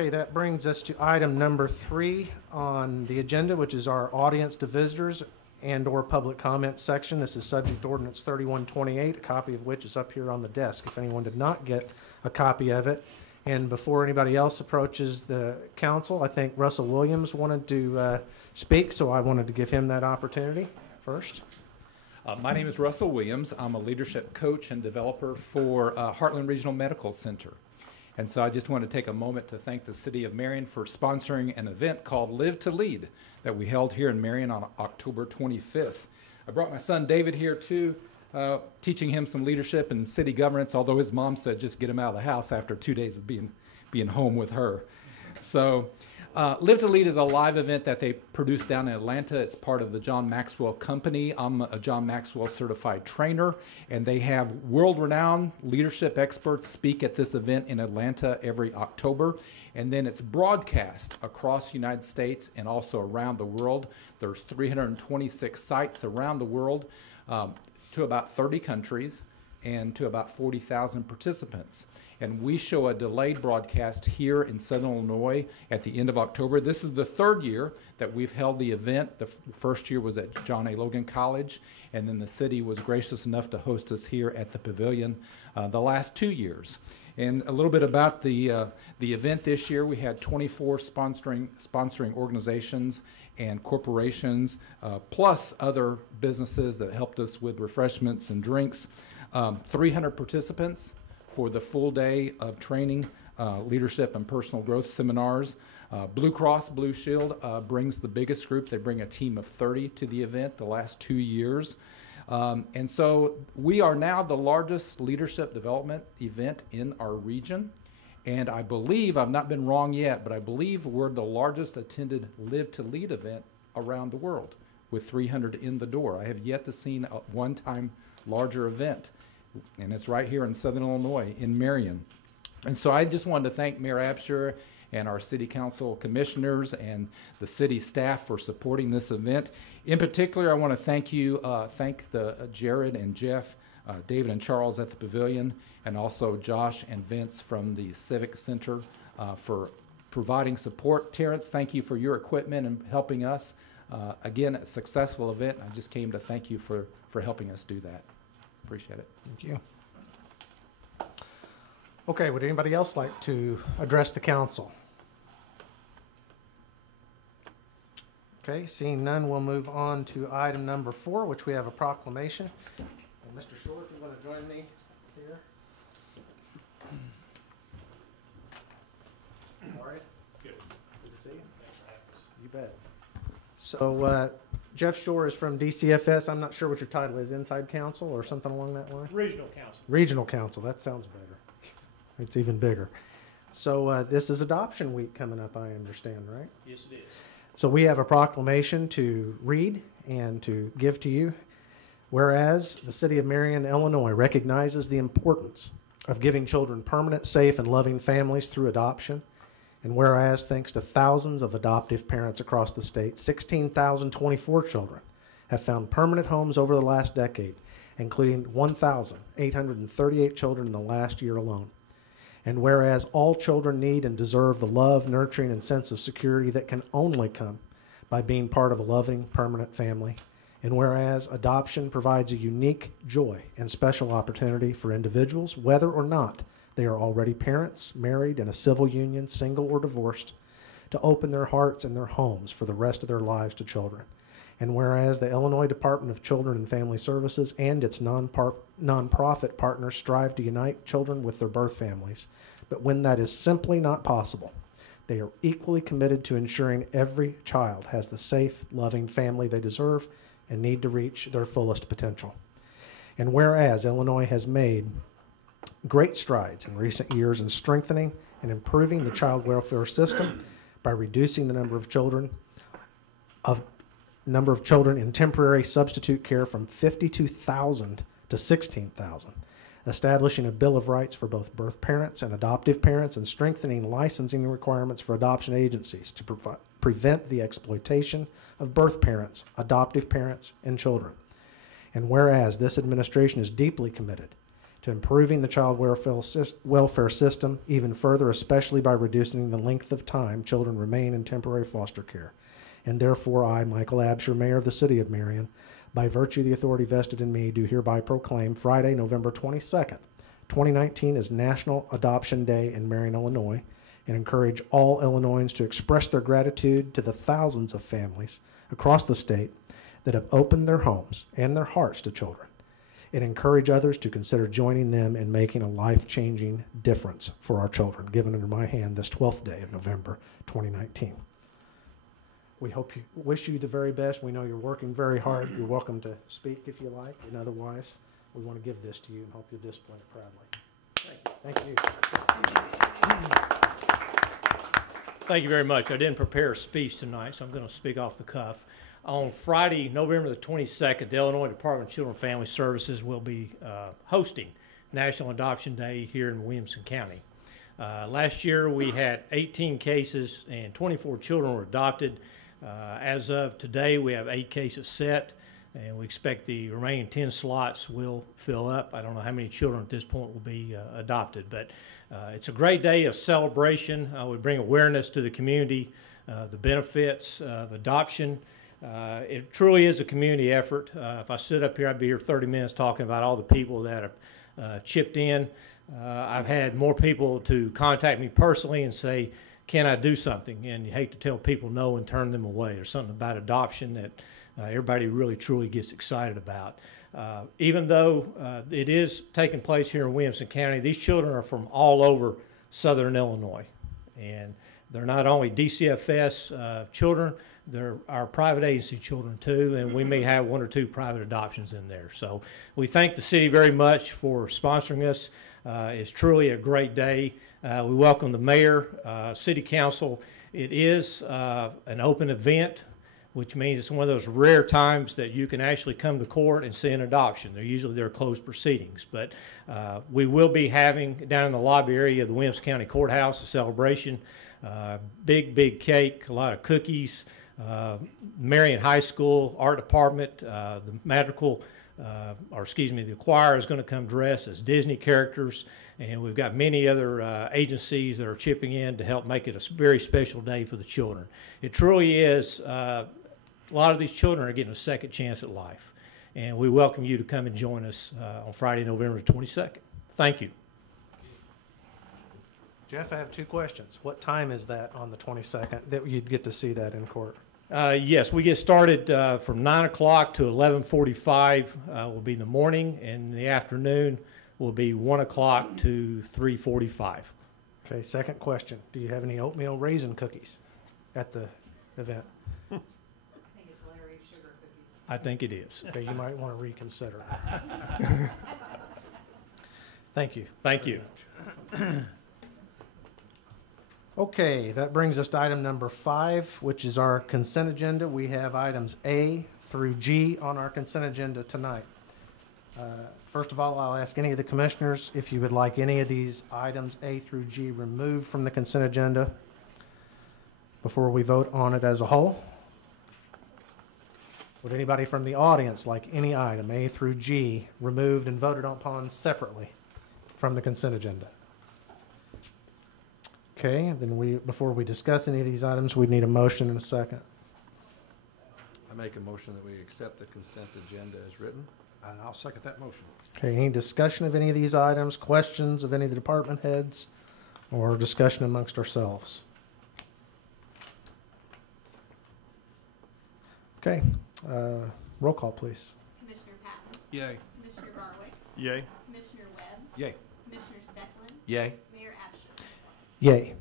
Okay, that brings us to item number 3 on the agenda, which is our audience to visitors and/or public comment section. This is subject to Ordinance 3128, a copy of which is up here on the desk if anyone did not get a copy of it. And before anybody else approaches the council, I think Russell Williams wanted to speak, so I wanted to give him that opportunity first. My name is Russell Williams. I'm a leadership coach and developer for Heartland Regional Medical Center. And so I just want to take a moment to thank the City of Marion for sponsoring an event called Live to Lead that we held here in Marion on October 25th. I brought my son David here too, teaching him some leadership and city governance, although his mom said just get him out of the house after 2 days of being home with her. So Live to Lead is a live event that they produce down in Atlanta. It's part of the John Maxwell Company. I'm a John Maxwell certified trainer, and they have world-renowned leadership experts speak at this event in Atlanta every October. And then it's broadcast across the United States and also around the world. There's 326 sites around the world to about 30 countries and to about 40,000 participants. And we show a delayed broadcast here in Southern Illinois at the end of October. This is the 3rd year that we've held the event. The first year was at John A. Logan College, and then the city was gracious enough to host us here at the pavilion the last 2 years. And a little bit about the event this year. We had 24 sponsoring organizations and corporations, plus other businesses that helped us with refreshments and drinks. 300 participants for the full day of training, leadership and personal growth seminars. Blue Cross Blue Shield brings the biggest group. They bring a team of 30 to the event the last 2 years. And so we are now the largest leadership development event in our region. And I believe, I've not been wrong yet, but I believe we're the largest attended Live to Lead event around the world with 300 in the door. I have yet to see a one-time larger event. And it's right here in Southern Illinois, in Marion. And so I just wanted to thank Mayor Absher and our city council commissioners and the city staff for supporting this event. In particular, I want to thank Jared and Jeff, David and Charles at the pavilion, and also Josh and Vince from the Civic Center for providing support. Terrence, thank you for your equipment and helping us. Again, a successful event. I just came to thank you for helping us do that. Appreciate it. Thank you. Okay, would anybody else like to address the council? Okay, seeing none, we'll move on to item number 4, which we have a proclamation. And Mr. Shore, if you want to join me here. All right. Good. Good to see you. You bet. So, Jeff Shore is from DCFS. I'm not sure what your title is, Inside Counsel or something along that line? Regional Counsel. Regional Counsel. That sounds better. It's even bigger. So this is Adoption Week coming up, I understand, right? Yes, it is. So we have a proclamation to read and to give to you. Whereas the City of Marion, Illinois recognizes the importance of giving children permanent, safe, and loving families through adoption. And whereas, thanks to thousands of adoptive parents across the state, 16,024 children have found permanent homes over the last decade, including 1,838 children in the last year alone. And whereas all children need and deserve the love, nurturing, and sense of security that can only come by being part of a loving, permanent family. And whereas adoption provides a unique joy and special opportunity for individuals, whether or not they are already parents, married, in a civil union, single or divorced, to open their hearts and their homes for the rest of their lives to children. And whereas the Illinois Department of Children and Family Services and its nonprofit partners strive to unite children with their birth families, but when that is simply not possible, they are equally committed to ensuring every child has the safe, loving family they deserve and need to reach their fullest potential. And whereas Illinois has made great strides in recent years in strengthening and improving the child welfare system by reducing the number of children in temporary substitute care from 52,000 to 16,000, establishing a Bill of Rights for both birth parents and adoptive parents, and strengthening licensing requirements for adoption agencies to prevent the exploitation of birth parents, adoptive parents, and children. And whereas this administration is deeply committed to improving the child welfare system even further, especially by reducing the length of time children remain in temporary foster care. And therefore, I, Michael Absher, Mayor of the City of Marion, by virtue of the authority vested in me, do hereby proclaim Friday, November 22nd, 2019 as National Adoption Day in Marion, Illinois, and encourage all Illinoisans to express their gratitude to the thousands of families across the state that have opened their homes and their hearts to children, and encourage others to consider joining them in making a life-changing difference for our children, given under my hand this 12th day of November 2019. We wish you the very best. We know you're working very hard. You're welcome to speak if you like, and otherwise, we want to give this to you and hope you'll display it proudly. Thank you. Thank you very much. I didn't prepare a speech tonight, so I'm going to speak off the cuff. On Friday, November the 22nd, the Illinois Department of Children and Family Services will be hosting National Adoption Day here in Williamson County. Last year, we had 18 cases and 24 children were adopted. As of today, we have 8 cases set, and we expect the remaining 10 slots will fill up. I don't know how many children at this point will be adopted, but it's a great day of celebration. We bring awareness to the community, the benefits of adoption. It truly is a community effort. If I stood up here, I'd be here 30 minutes talking about all the people that have chipped in. I've had more people to contact me personally and say, can I do something? And you hate to tell people no and turn them away. There's something about adoption that everybody really, truly gets excited about. Even though it is taking place here in Williamson County, these children are from all over southern Illinois. And they're not only DCFS children, they're our private agency children too, and we may have 1 or 2 private adoptions in there. So we thank the city very much for sponsoring us. It's truly a great day. We welcome the mayor, city council. It is an open event, which means it's one of those rare times that you can actually come to court and see an adoption. They're closed proceedings, but we will be having down in the lobby area of the Williamson County Courthouse a celebration. Big cake, a lot of cookies. Marion High School Art Department, the choir is going to come dressed as Disney characters, and we've got many other agencies that are chipping in to help make it a very special day for the children. It truly is, a lot of these children are getting a second chance at life, and we welcome you to come and join us on Friday, November 22nd. Thank you. Jeff, I have 2 questions. What time is that on the 22nd that you'd get to see that in court? Yes, we get started from 9 o'clock to 11:45 will be the morning, and the afternoon will be 1 o'clock to 3:45. Okay, second question. Do you have any oatmeal raisin cookies at the event? I think it's Larry's sugar cookies. I think it is. Okay, you might want to reconsider. Thank you. Thank you. Okay, that brings us to item number 5, which is our consent agenda. We have items A through G on our consent agenda tonight. First of all, I'll ask any of the commissioners if you would like any of these items A through G removed from the consent agenda before we vote on it as a whole. Would anybody from the audience like any item A through G removed and voted upon separately from the consent agenda? Okay, then before we discuss any of these items, we need a motion and a second. I make a motion that we accept the consent agenda as written. And I'll second that motion. Okay, any discussion of any of these items, questions of any of the department heads, or discussion amongst ourselves? Okay, roll call, please. Commissioner Patton. Yay. Commissioner Garwick. Yay. Commissioner Webb. Yay. Commissioner Stefan. Yay. Mayor Absher. Yay.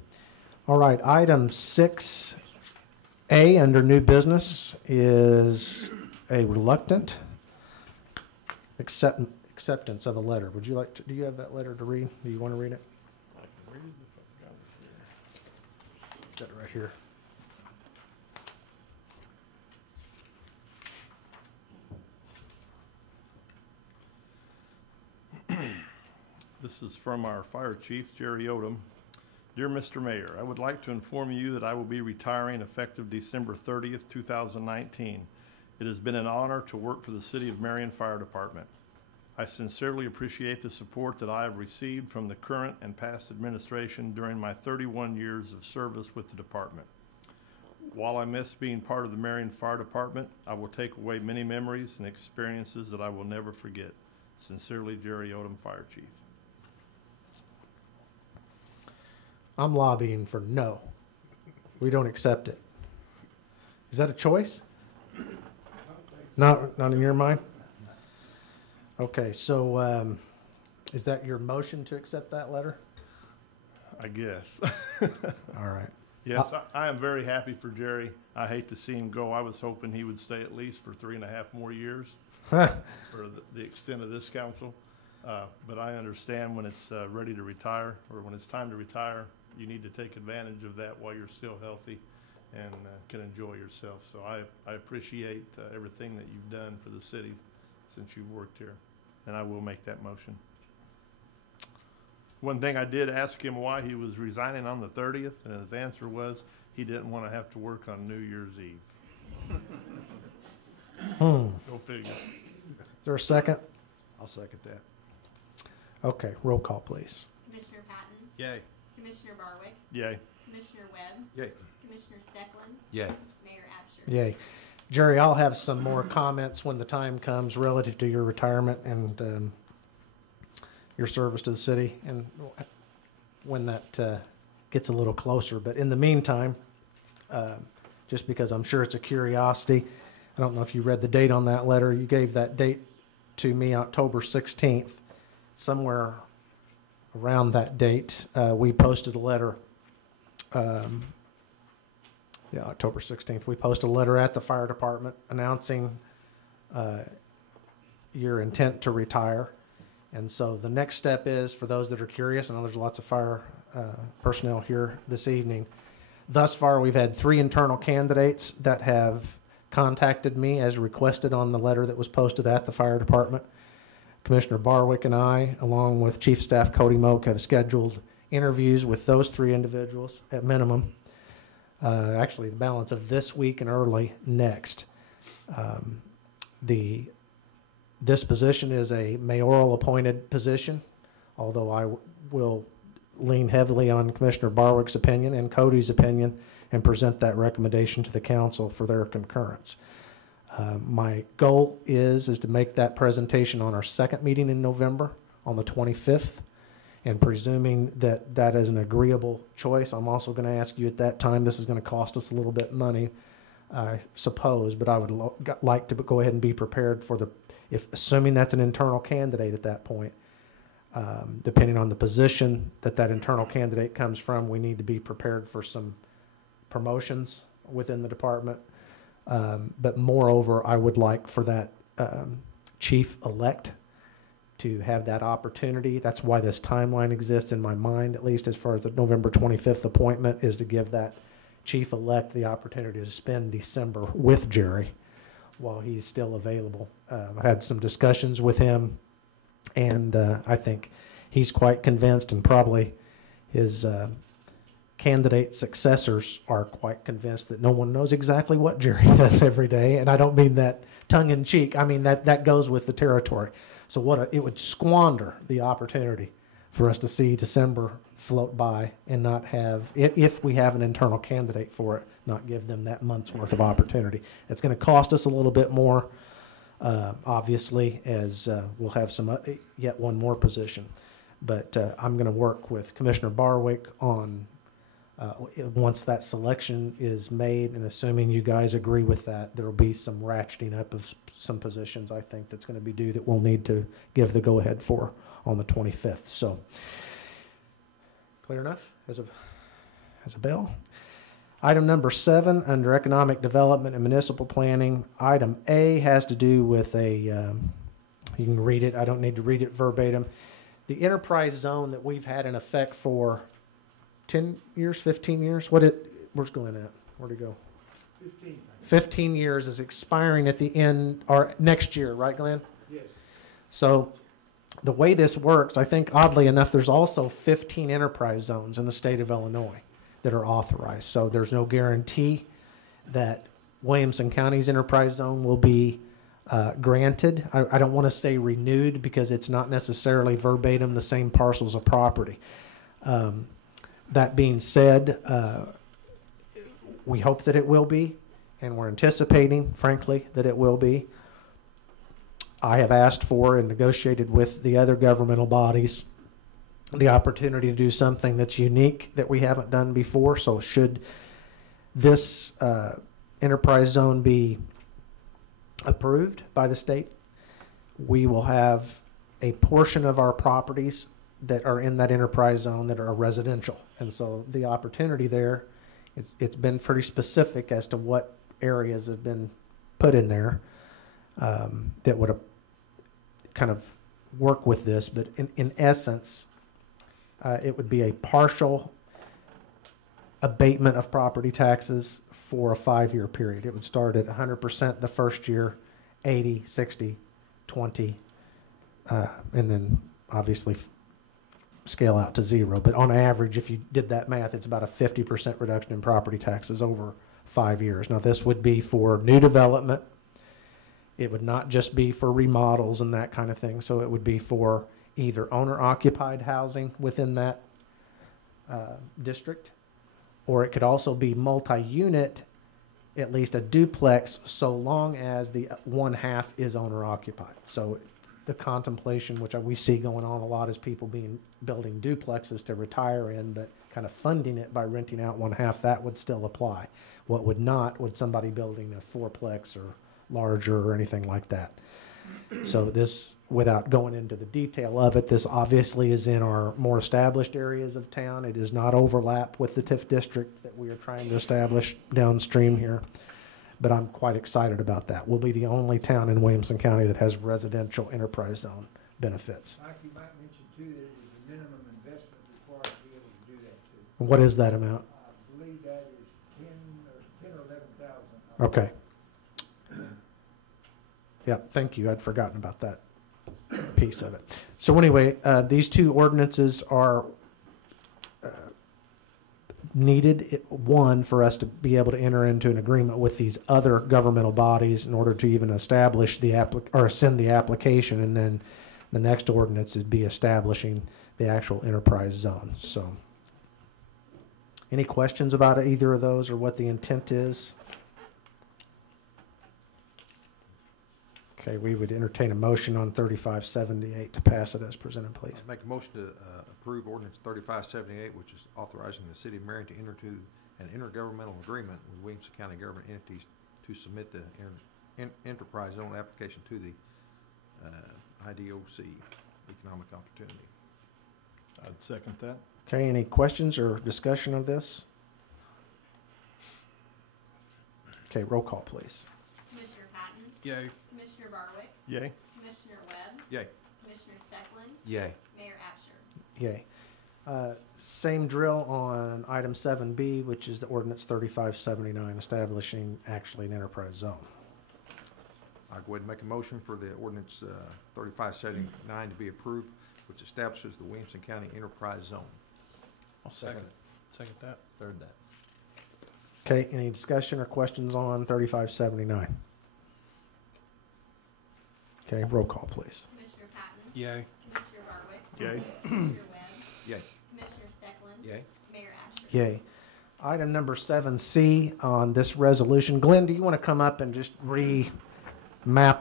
All right, item 6A under new business is a reluctant acceptance of a letter. Would you like to, do you have that letter to read? Do you want to read it? I can read it if I've got it Got it right here. here. This is from our Fire Chief Jerry Odum. Dear Mr. Mayor, I would like to inform you that I will be retiring effective December 30th, 2019. It has been an honor to work for the City of Marion Fire Department. I sincerely appreciate the support that I have received from the current and past administration during my 31 years of service with the department. While I miss being part of the Marion Fire Department, I will take away many memories and experiences that I will never forget. Sincerely, Jerry Odum, Fire Chief. I'm lobbying for no. We don't accept it. Is that a choice? Not in your mind? Okay, so is that your motion to accept that letter? I guess. All right. Yes, I am very happy for Jerry. I hate to see him go. I was hoping he would stay at least for 3.5 more years for the extent of this council. But I understand when it's ready to retire, or when it's time to retire, you need to take advantage of that while you're still healthy and can enjoy yourself. So I appreciate everything that you've done for the city since you've worked here, and I will make that motion. One thing I did ask him why he was resigning on the 30th, and his answer was he didn't want to have to work on New Year's Eve. Go figure. Is there a second? I'll second that. Okay, roll call, please. Commissioner Patton, Yay. Commissioner Barwick, Yay. Commissioner Webb, Yay. Commissioner Stecklin, Yay. Mayor Absher. Yay. Jerry, I'll have some more comments when the time comes relative to your retirement and your service to the city, and when that gets a little closer. But in the meantime, just because I'm sure it's a curiosity, I don't know if you read the date on that letter. You gave that date to me, October 16th. Somewhere around that date, we posted a letter. October 16th. We posted a letter at the fire department announcing your intent to retire. And so the next step is, for those that are curious, I know there's lots of fire personnel here this evening. Thus far, we've had 3 internal candidates that have contacted me as requested on the letter that was posted at the fire department. Commissioner Barwick and I, along with Chief Staff Cody Moak, have scheduled interviews with those 3 individuals at minimum. Actually, the balance of this week and early next. This position is a mayoral appointed position, although I will lean heavily on Commissioner Barwick's opinion and Cody's opinion and present that recommendation to the council for their concurrence. My goal is to make that presentation on our second meeting in November on the 25th. And presuming that that is an agreeable choice, I'm also going to ask you at that time, this is going to cost us a little bit of money, I suppose, but I would like to go ahead and be prepared for assuming that's an internal candidate at that point, depending on the position that internal candidate comes from, we need to be prepared for some promotions within the department. But moreover, I would like for that chief-elect to have that opportunity. That's why this timeline exists in my mind, at least as far as the November 25th appointment, is to give that chief-elect the opportunity to spend December with Jerry while he's still available. I had some discussions with him, and I think he's quite convinced, and probably his candidate successors are quite convinced that no one knows exactly what Jerry does every day. And I don't mean that tongue-in-cheek. I mean that goes with the territory. So it would squander the opportunity for us to see December float by and not have, if we have an internal candidate for it, not give them that month's worth of opportunity. It's going to cost us a little bit more, obviously, as we'll have yet one more position. But I'm going to work with Commissioner Barwick on, once that selection is made, and assuming you guys agree with that, there will be some ratcheting up of some positions, I think, that's going to be due that we'll need to give the go-ahead for on the 25th. So, clear enough as a bell? Item number 7, under Economic Development and Municipal Planning, item A has to do with you can read it, I don't need to read it verbatim. The enterprise zone that we've had in effect for 10 years, 15 years? Where's Glenn at? Where'd he go? 15 years is expiring at the end, or next year, right, Glenn? Yes. So the way this works, I think, oddly enough, there's also 15 enterprise zones in the state of Illinois that are authorized. So there's no guarantee that Williamson County's enterprise zone will be granted. I don't want to say renewed because it's not necessarily verbatim the same parcels of property. That being said, we hope that it will be, and we're anticipating, frankly, that it will be. I have asked for and negotiated with the other governmental bodies the opportunity to do something that's unique that we haven't done before. So should this enterprise zone be approved by the state, we will have a portion of our properties that are in that enterprise zone that are residential. And so the opportunity there, it's been pretty specific as to what areas have been put in there that would kind of work with this. But in essence, it would be a partial abatement of property taxes for a 5-year period. It would start at 100% the first year, 80, 60, 20, and then obviously scale out to 0. But on average, if you did that math, it's about a 50% reduction in property taxes over 5 years. Now, this would be for new development. It would not just be for remodels and that kind of thing. So it would be for either owner-occupied housing within that district, or it could also be multi-unit, at least a duplex, so long as the one half is owner-occupied. So the contemplation, which we see going on a lot, is people building duplexes to retire in, but kind of funding it by renting out one half. That would still apply. What would not would somebody building a fourplex or larger or anything like that. So this, without going into the detail of it, this obviously is in our more established areas of town. It does not overlap with the TIF district that we are trying to establish downstream here. But I'm quite excited about that. We'll be the only town in Williamson County that has residential enterprise zone benefits. Mike, you might mention too that there's a minimum investment required to be able to do that too. What is that amount? I believe that is 10 or 11,000. Okay. Yeah, thank you. I'd forgotten about that piece of it. So anyway, these two ordinances are needed, one, for us to be able to enter into an agreement with these other governmental bodies in order to even establish or send the application, and then the next ordinance is be establishing the actual enterprise zone. So any questions about either of those or what the intent is? Okay, we would entertain a motion on 3578 to pass it as presented, please. I'd make a motion to approve ordinance 3578, which is authorizing the city of Marion to enter into an intergovernmental agreement with Williamson County government entities to submit the enterprise zone application to the IDOC, Economic Opportunity. I'd second that. Okay, any questions or discussion of this? Okay, roll call, please. Commissioner Patton, Yay. Commissioner Barwick, Yay. Commissioner Webb, Yay. Commissioner Steckland, Yay. Mayor Absher. Yay. Same drill on item 7B, which is the ordinance 3579, establishing actually an enterprise zone. I'll go ahead and make a motion for the ordinance 3579 to be approved, which establishes the Williamson County Enterprise Zone. I'll second it. Second that. Third that. Okay, any discussion or questions on 3579? Okay, roll call, please. Commissioner Patton, Yay. Commissioner Barwick, Yay. Commissioner Webb, Yay. Commissioner Steckland, Yay. Mayor Absher. Yay. Item number 7C on this resolution. Glenn, do you want to come up and just remap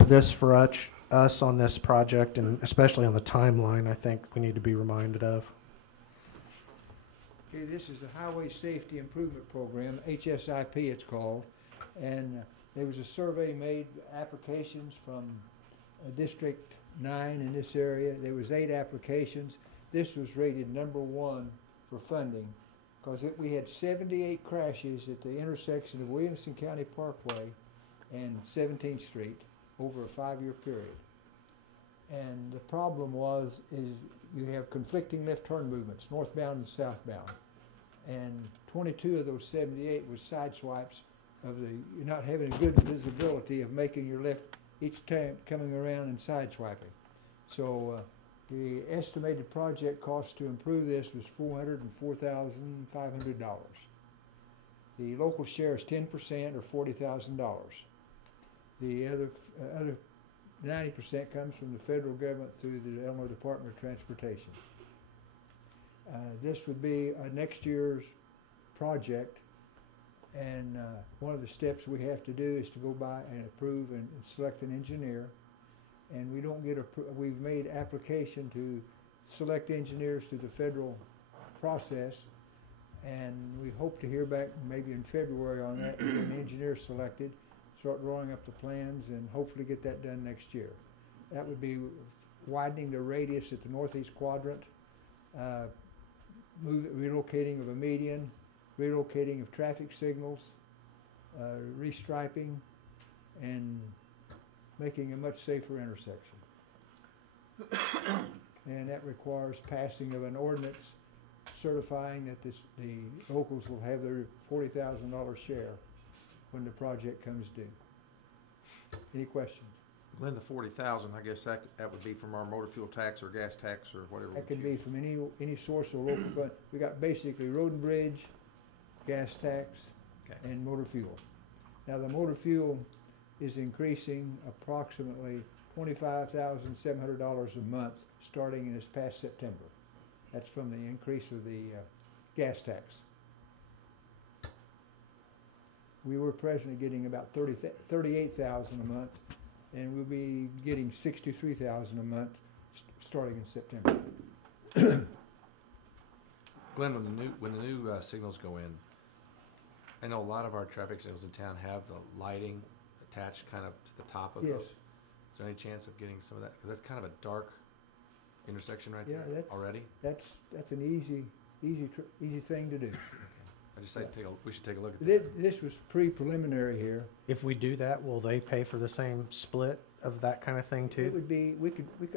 this for us on this project, and especially on the timeline, I think we need to be reminded of? Okay, this is the Highway Safety Improvement Program, HSIP it's called. And there was a survey made, applications from District 9 in this area. There was 8 applications. This was rated #1 for funding because we had 78 crashes at the intersection of Williamson County Parkway and 17th Street over a 5-year period. And the problem is you have conflicting left turn movements, northbound and southbound. And 22 of those 78 was side swipes of you're not having a good visibility of making your left each time coming around and side swiping. So the estimated project cost to improve this was $404,500. The local share is 10% or $40,000. The other 90% comes from the federal government through the Illinois Department of Transportation. This would be next year's project, and one of the steps we have to do is to go by and approve and select an engineer. And we don't get we've made application to select engineers through the federal process, and we hope to hear back maybe in February on that, get an engineer selected, start drawing up the plans, and hopefully get that done next year. That would be widening the radius at the northeast quadrant, relocating of a median, relocating of traffic signals, restriping, and making a much safer intersection. And that requires passing of an ordinance certifying that the locals will have their $40,000 share when the project comes due. Any questions? Glenn, the 40,000, I guess that would be from our motor fuel tax or gas tax or whatever. That can be from any source of local fund. We got basically road and bridge, gas tax, Okay. and motor fuel. Now the motor fuel is increasing approximately $25,700 a month starting in this past September. That's from the increase of the gas tax. We were presently getting about $38,000 a month, and we'll be getting $63,000 a month starting in September. Glenn, when the new signals go in, I know a lot of our traffic signals in town have the lighting attached kind of to the top of Yes. those. Is there any chance of getting some of that? Because that's kind of a dark intersection right Yeah, there that's- already. That's an easy thing to do. I just say we should take a look at This, that. this was pre-preliminary here. If we do that, will they pay for the same split of that kind of thing It too? would be,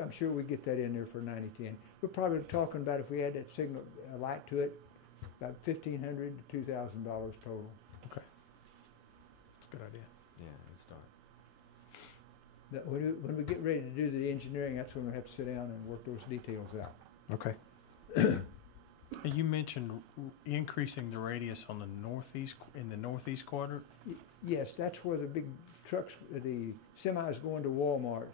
I'm sure we'd get that in there for 90/10. We're probably talking about, if we add that signal, light to it, about $1,500 to $2,000 total. That's a good idea. Yeah, it's dark. That when we get ready to do the engineering, that's when we have to sit down and work those details out. Okay. You mentioned increasing the radius on the northeast quadrant. Yes, that's where the big trucks, the semis going to Walmart.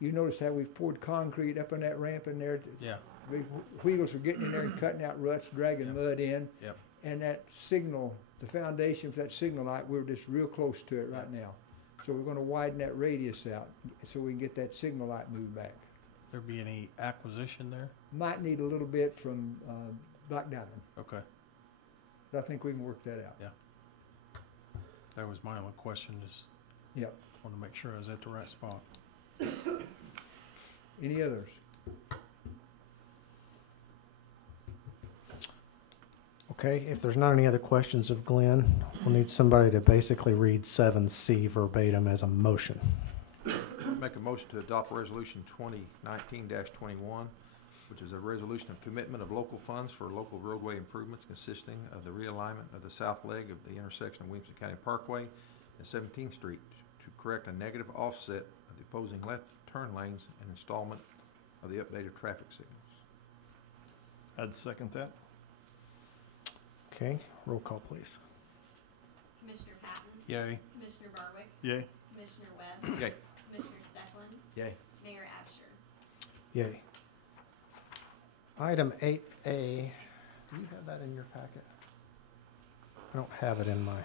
You notice how we've poured concrete up on that ramp in there. Yeah. Big wheels are getting in there and cutting out ruts, dragging Yep. mud in. Yep. And that signal, the foundation for that signal light, we're just real close to it right now. So we're gonna widen that radius out so we can get that signal light moved back. There be any acquisition there? Might need a little bit from Black Diamond, Okay. but I think we can work that out. That was my only question. Is Yep. want to make sure I was at the right spot. Any others? Okay, if there's not any other questions of Glenn, we'll need somebody to basically read 7C verbatim as a motion. Make a motion to adopt resolution 2019-21, which is a resolution of commitment of local funds for local roadway improvements consisting of the realignment of the south leg of the intersection of Williamson County Parkway and 17th Street to correct a negative offset of the opposing left turn lanes and installment of the updated traffic signals. I'd second that. Okay, roll call please. Commissioner Patton, Yay. Commissioner Barwick, Yay. Commissioner Webb, Yay. Commissioner Stecklin, Yay. Mayor Absher. Yay. Item 8A, do you have that in your packet? I don't have it in my, I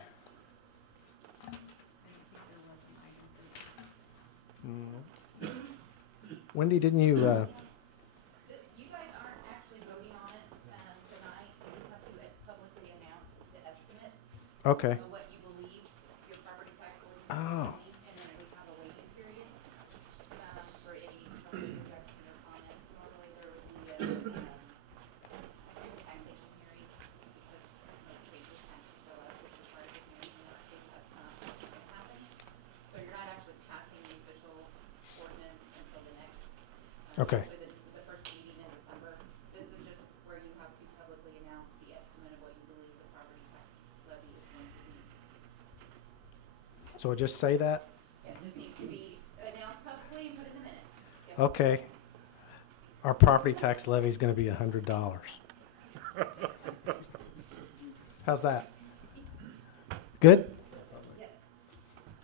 didn't think there was an item for that. Wendy, didn't you, You guys aren't actually voting on it tonight. You just have to publicly announce the estimate okay. of what you believe your property tax will be. Oh. And then we have a waiting period for any objection or comments. Normally there would be a taxation hearing because most cases taxes go up, which is part of the hearing. In our case, that's not going to happen. So you're not actually passing the official ordinance until the next. Okay. Actually, this is the first meeting in December. This is just where you have to publicly announce the estimate of what you believe the property tax levy is going to be. So I just say that? It just needs to be announced publicly and put in the minutes. Yep. Okay. Our property tax levy is going to be $100. How's that? Good?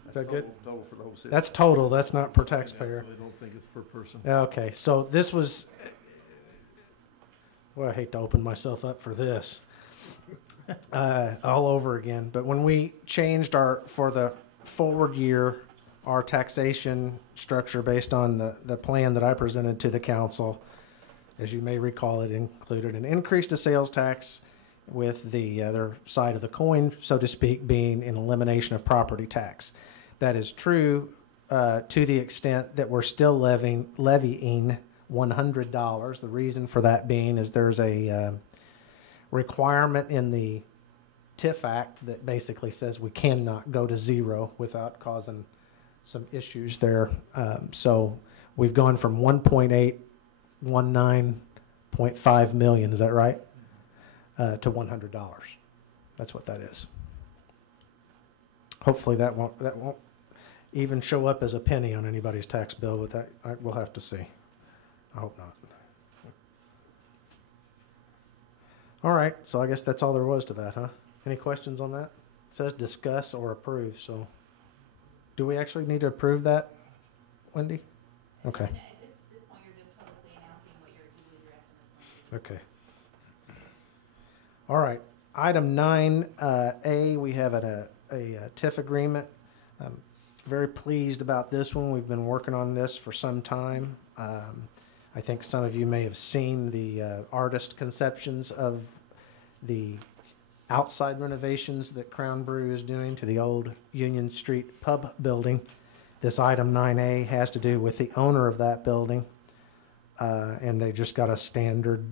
Is that good? Total for the whole city. That's total, that's not per taxpayer. I don't think it's per person. Okay, so this was, well, I hate to open myself up for this all over again, but when we changed for the forward year, our taxation structure based on the plan that I presented to the council, as you may recall, it included an increase to sales tax with the other side of the coin, so to speak, being an elimination of property tax. That is true to the extent that we're still levying $100. The reason for that being is there's a requirement in the Tiff Act that basically says we cannot go to zero without causing some issues there. So we've gone from 1.819.5 million, is that right? To $100. That's what that is. Hopefully that won't even show up as a penny on anybody's tax bill, but that we'll have to see. I hope not. All right, so I guess that's all there was to that, huh? Any questions on that? It says discuss or approve, so do we actually need to approve that, Wendy? Okay. At this point, you're just publicly announcing what you believe your estimate's going to be. Okay. All right. Item 9A, we have a Tiff agreement. I'm very pleased about this one. We've been working on this for some time. I think some of you may have seen the artist conceptions of the outside renovations that Crown Brew is doing to the old Union Street pub building. This item 9A has to do with the owner of that building, and they've just got a standard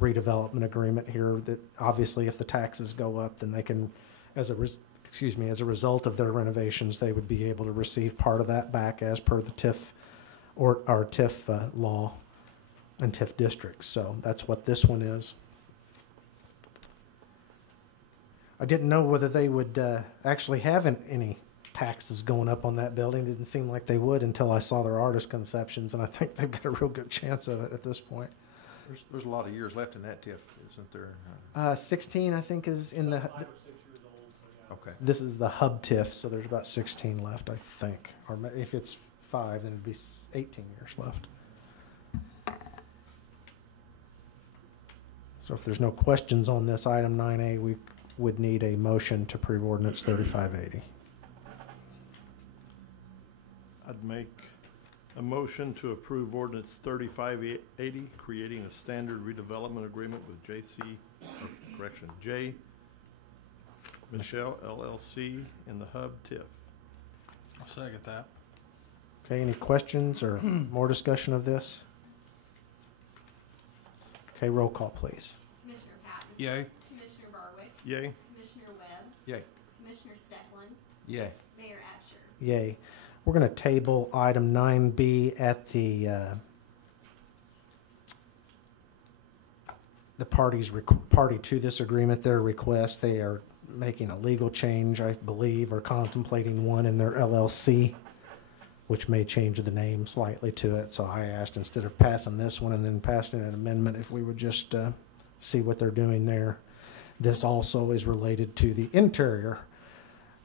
redevelopment agreement here that obviously if the taxes go up, then they can, as a result of their renovations, they would be able to receive part of that back as per the TIF or our TIF law and TIF districts. So that's what this one is. I didn't know whether they would actually have any taxes going up on that building. Didn't seem like they would until I saw their artist conceptions, and I think they've got a real good chance of it at this point. There's a lot of years left in that TIF, isn't there? 16, I think, is in the. 5 or 6 years old, so yeah. Okay. This is the hub TIF, so there's about 16 left, I think. Or if it's 5, then it'd be 18 years left. So if there's no questions on this item 9A, we would need a motion to approve ordinance 3580. I'd make a motion to approve ordinance 3580, creating a standard redevelopment agreement with J. Michelle LLC in the Hub TIF. I'll second that. Okay, any questions or more discussion of this? Okay, roll call, please. Commissioner Patton. Yay. Commissioner Barwick. Yay. Commissioner Webb. Yay. Commissioner Stedland. Yay. Mayor Absher. Yay. We're going to table item 9B at the party to this agreement, their request. They are making a legal change, I believe, or contemplating one in their LLC, which may change the name slightly to it. So I asked, instead of passing this one and then passing an amendment, if we would just see what they're doing there. This also is related to the interior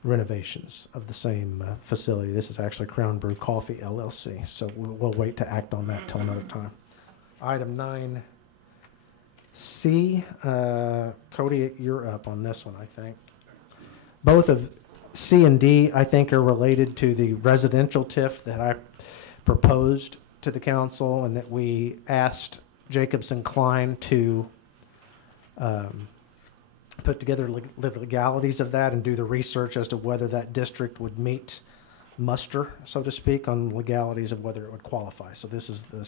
renovations of the same facility. This is actually Crown Brew Coffee LLC, so we'll wait to act on that till another time. Item 9C, Cody, you're up on this one, I think. Both of C and D, I think, are related to the residential TIF that I proposed to the council and that we asked Jacobson Klein to put together the legalities of that and do the research as to whether that district would meet muster, so to speak, on legalities of whether it would qualify. So this is the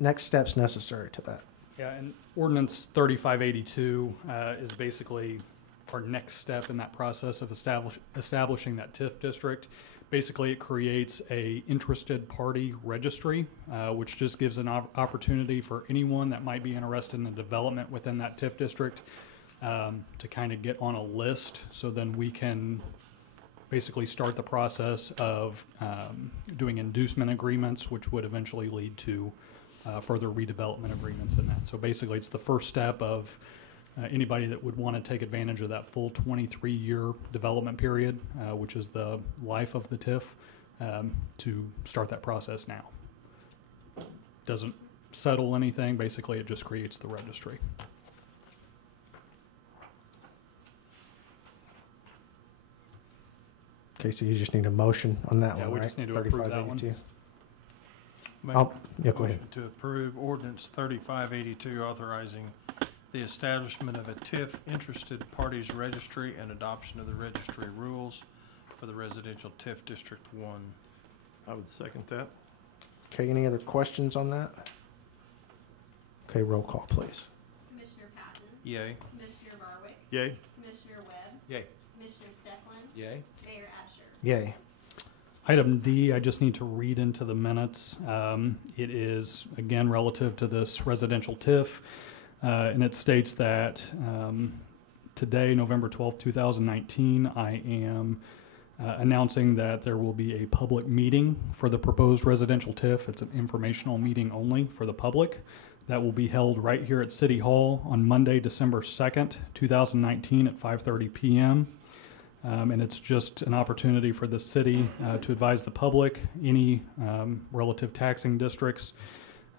next steps necessary to that. Yeah, and ordinance 3582 is basically our next step in that process of establishing that TIF district. Basically, it creates a interested party registry, which just gives an opportunity for anyone that might be interested in the development within that TIF district to kind of get on a list, so then we can basically start the process of doing inducement agreements, which would eventually lead to further redevelopment agreements in that. So basically, it's the first step of anybody that would want to take advantage of that full 23-year development period, which is the life of the TIF, to start that process now. Doesn't settle anything. Basically, it just creates the registry. Okay, so you just need a motion on that Yeah, one, we right? just need to approve that one. 3582. Make Yeah, go ahead. motion to approve ordinance 3582 authorizing the establishment of a TIF interested parties registry and adoption of the registry rules for the residential TIF District 1. I would second that. Okay, any other questions on that? Okay, roll call, please. Commissioner Patton, Yay. Commissioner Barwick, Yay. Commissioner Webb, Yay. Commissioner Stefan, Yay. Mayor Absher. Yay. Item D, I just need to read into the minutes. It is, again, relative to this residential TIF, and it states that today, November 12th, 2019, I am announcing that there will be a public meeting for the proposed residential TIF. It's an informational meeting only for the public. That will be held right here at City Hall on Monday, December 2nd, 2019 at 5:30 p.m. And it's just an opportunity for the city to advise the public, any relative taxing districts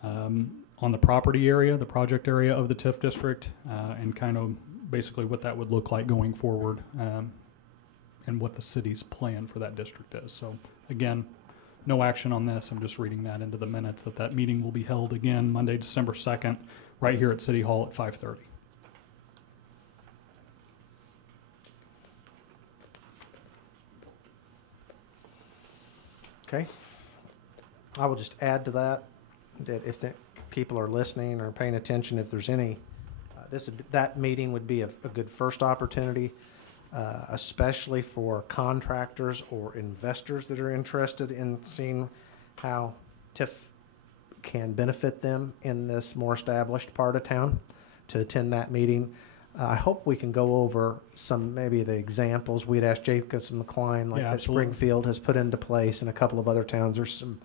on the property area, the project area of the TIF district, and kind of basically what that would look like going forward, and what the city's plan for that district is. So again, no action on this. I'm just reading that into the minutes that that meeting will be held again Monday, December 2nd, right here at City Hall at 5:30. Okay. I will just add to that, that if the people are listening or paying attention, if there's any, that meeting would be a good first opportunity, especially for contractors or investors that are interested in seeing how TIF can benefit them in this more established part of town, to attend that meeting. I hope we can go over some, maybe the examples we'd asked Jacobs and McLean, like Yeah, that absolutely. Springfield has put into place in a couple of other towns. There's some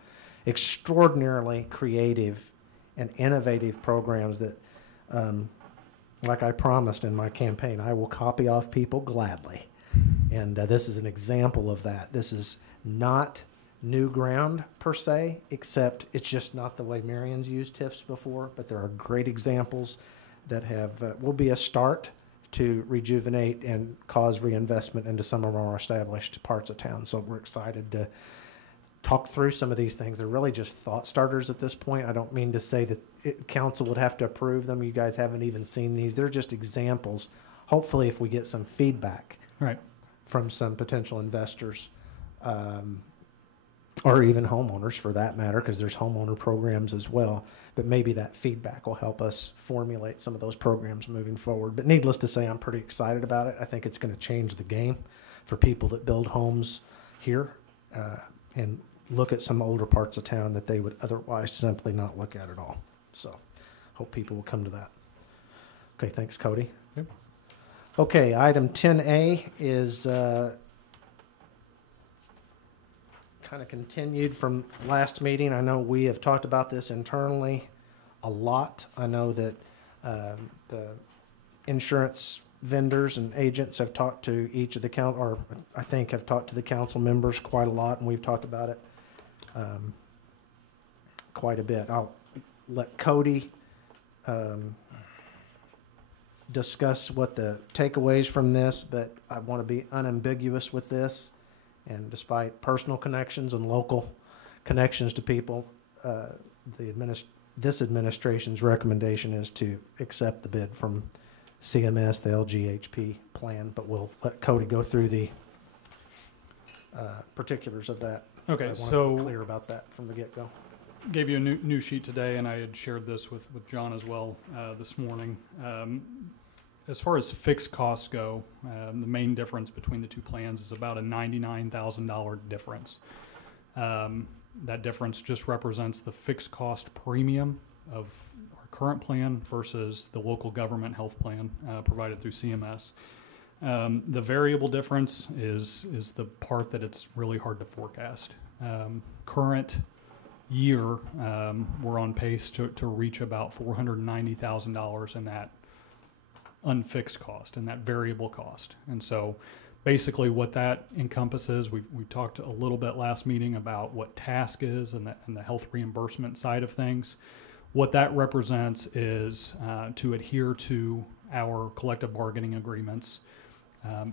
extraordinarily creative and innovative programs that, like I promised in my campaign, I will copy off people gladly. And this is an example of that. This is not new ground per se, except it's just not the way Marion's used TIFs before, but there are great examples that have will be a start to rejuvenate and cause reinvestment into some of our more established parts of town. So we're excited to talk through some of these things. They're really just thought starters at this point. I don't mean to say that council would have to approve them. You guys haven't even seen these. They're just examples. Hopefully, if we get some feedback Right. from some potential investors, or even homeowners for that matter, because there's homeowner programs as well. But maybe that feedback will help us formulate some of those programs moving forward. But needless to say, I'm pretty excited about it. I think it's going to change the game for people that build homes here, and look at some older parts of town that they would otherwise simply not look at all. So hope people will come to that. Okay, thanks, Cody. Yep. Okay, item 10A is kind of continued from last meeting. I know we have talked about this internally a lot. I know that the insurance vendors and agents have talked to each of the or I think have talked to the council members quite a lot, and we've talked about it quite a bit. I'll let Cody discuss what the takeaways from this, but I want to be unambiguous with this. And despite personal connections and local connections to people, this administration's recommendation is to accept the bid from CMS, the LGHP plan. But we'll let Cody go through the particulars of that. Okay, I want to be so clear about that from the get-go. gave you a new sheet today, and I had shared this with John as well this morning. As far as fixed costs go, the main difference between the two plans is about a $99,000 difference. That difference just represents the fixed cost premium of our current plan versus the local government health plan provided through CMS. The variable difference is the part that it's really hard to forecast. Current year, we're on pace to reach about $490,000 in that unfixed cost and that variable cost. And so basically what that encompasses, we talked a little bit last meeting about what task is and the health reimbursement side of things. What that represents is to adhere to our collective bargaining agreements.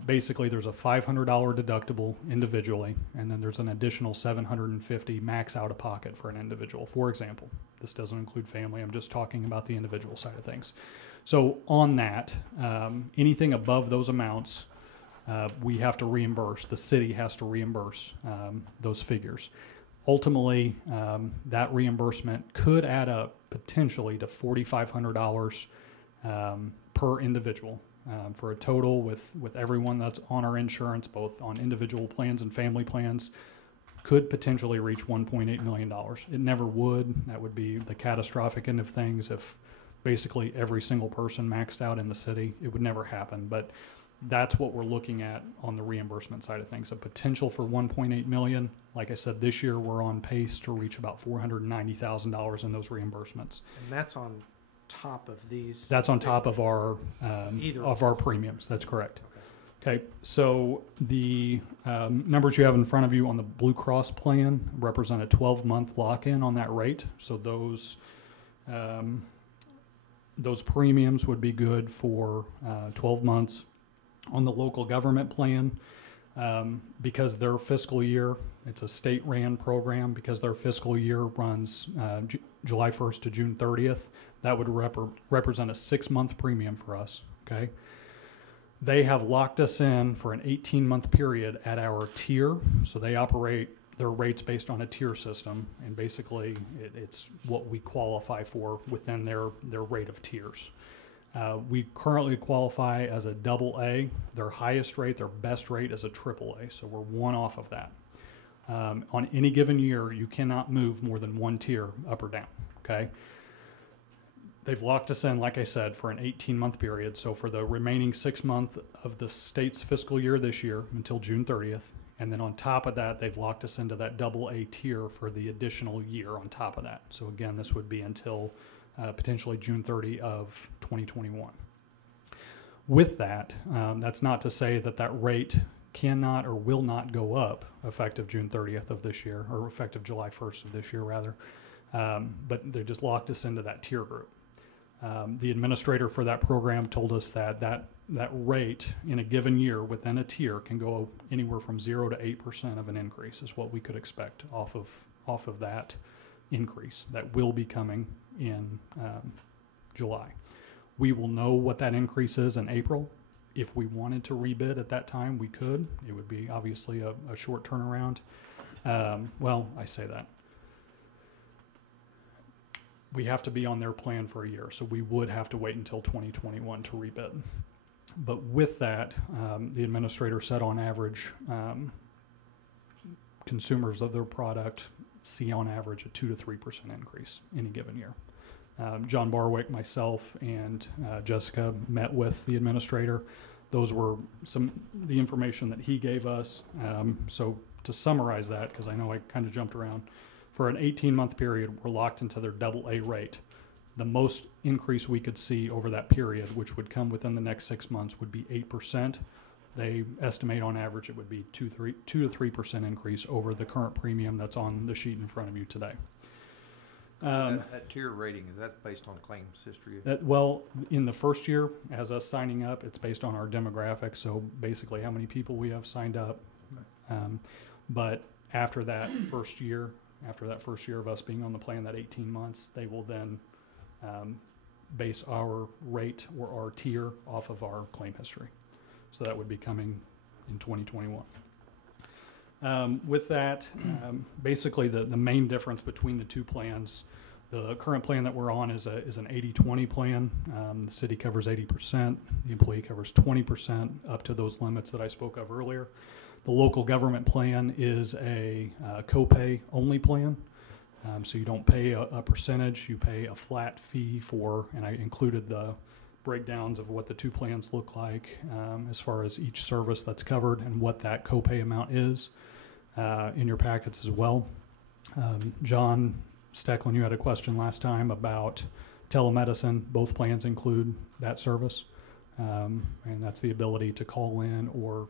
Basically, there's a $500 deductible individually, and then there's an additional $750 max out of pocket for an individual. For example, this doesn't include family. I'm just talking about the individual side of things. So on that, anything above those amounts, we have to reimburse. The city has to reimburse those figures. Ultimately, that reimbursement could add up potentially to $4,500 per individual. For a total with everyone that's on our insurance, both on individual plans and family plans, could potentially reach $1.8 million. It never would. That would be the catastrophic end of things if basically every single person maxed out in the city. It would never happen, but that's what we're looking at on the reimbursement side of things. A potential for $1.8 million. Like I said, this year we're on pace to reach about $490,000 in those reimbursements. And that's on top of these. That's on top of our premiums. That's correct. Okay, so the numbers you have in front of you on the Blue Cross plan represent a 12-month lock-in on that rate. So those premiums would be good for 12 months. On the local government plan, because their fiscal year, it's a state-ran program, because their fiscal year runs July 1st to June 30th, that would represent a 6-month premium for us, okay? They have locked us in for an 18-month period at our tier, so they operate their rates based on a tier system, and basically it's what we qualify for within their rate of tiers. We currently qualify as a AA. Their highest rate, their best rate is a AAA, so we're one off of that. On any given year, you cannot move more than one tier up or down, okay? They've locked us in, like I said, for an 18-month period. So for the remaining 6 months of the state's fiscal year this year until June 30th, and then on top of that, they've locked us into that AA tier for the additional year on top of that. So again, this would be until potentially June 30 of 2021. With that, that's not to say that that rate cannot or will not go up effective June 30th of this year, or effective July 1st of this year, rather. But they just locked us into that tier group. The administrator for that program told us that rate in a given year within a tier can go anywhere from 0 to 8% of an increase is what we could expect off of that increase that will be coming in July. We will know what that increase is in April. If we wanted to rebid at that time, we could. It would be obviously a short turnaround. Well, I say that. We have to be on their plan for a year, so we would have to wait until 2021 to rebid. But with that, the administrator said on average, consumers of their product see on average a 2 to 3% increase any given year. John Barwick, myself, and Jessica met with the administrator. Those were the information that he gave us. So to summarize that, because I know I kind of jumped around, for an 18-month period, we're locked into their AA rate. The most increase we could see over that period, which would come within the next 6 months, would be 8%. They estimate on average it would be 2 to 3% increase over the current premium that's on the sheet in front of you today. That tier rating, is that based on claims history? Well, in the first year, as us signing up, it's based on our demographics, so basically how many people we have signed up. But after that first year of us being on the plan, that 18 months, they will then base our rate or our tier off of our claim history. So that would be coming in 2021. With that, basically the main difference between the two plans, the current plan that we're on is an 80-20 plan. The city covers 80%, the employee covers 20% up to those limits that I spoke of earlier. The local government plan is a copay only plan. So you don't pay a percentage, you pay a flat fee for, and I included the breakdowns of what the two plans look like as far as each service that's covered and what that copay amount is in your packets as well. John Stecklin, you had a question last time about telemedicine. Both plans include that service. And that's the ability to call in or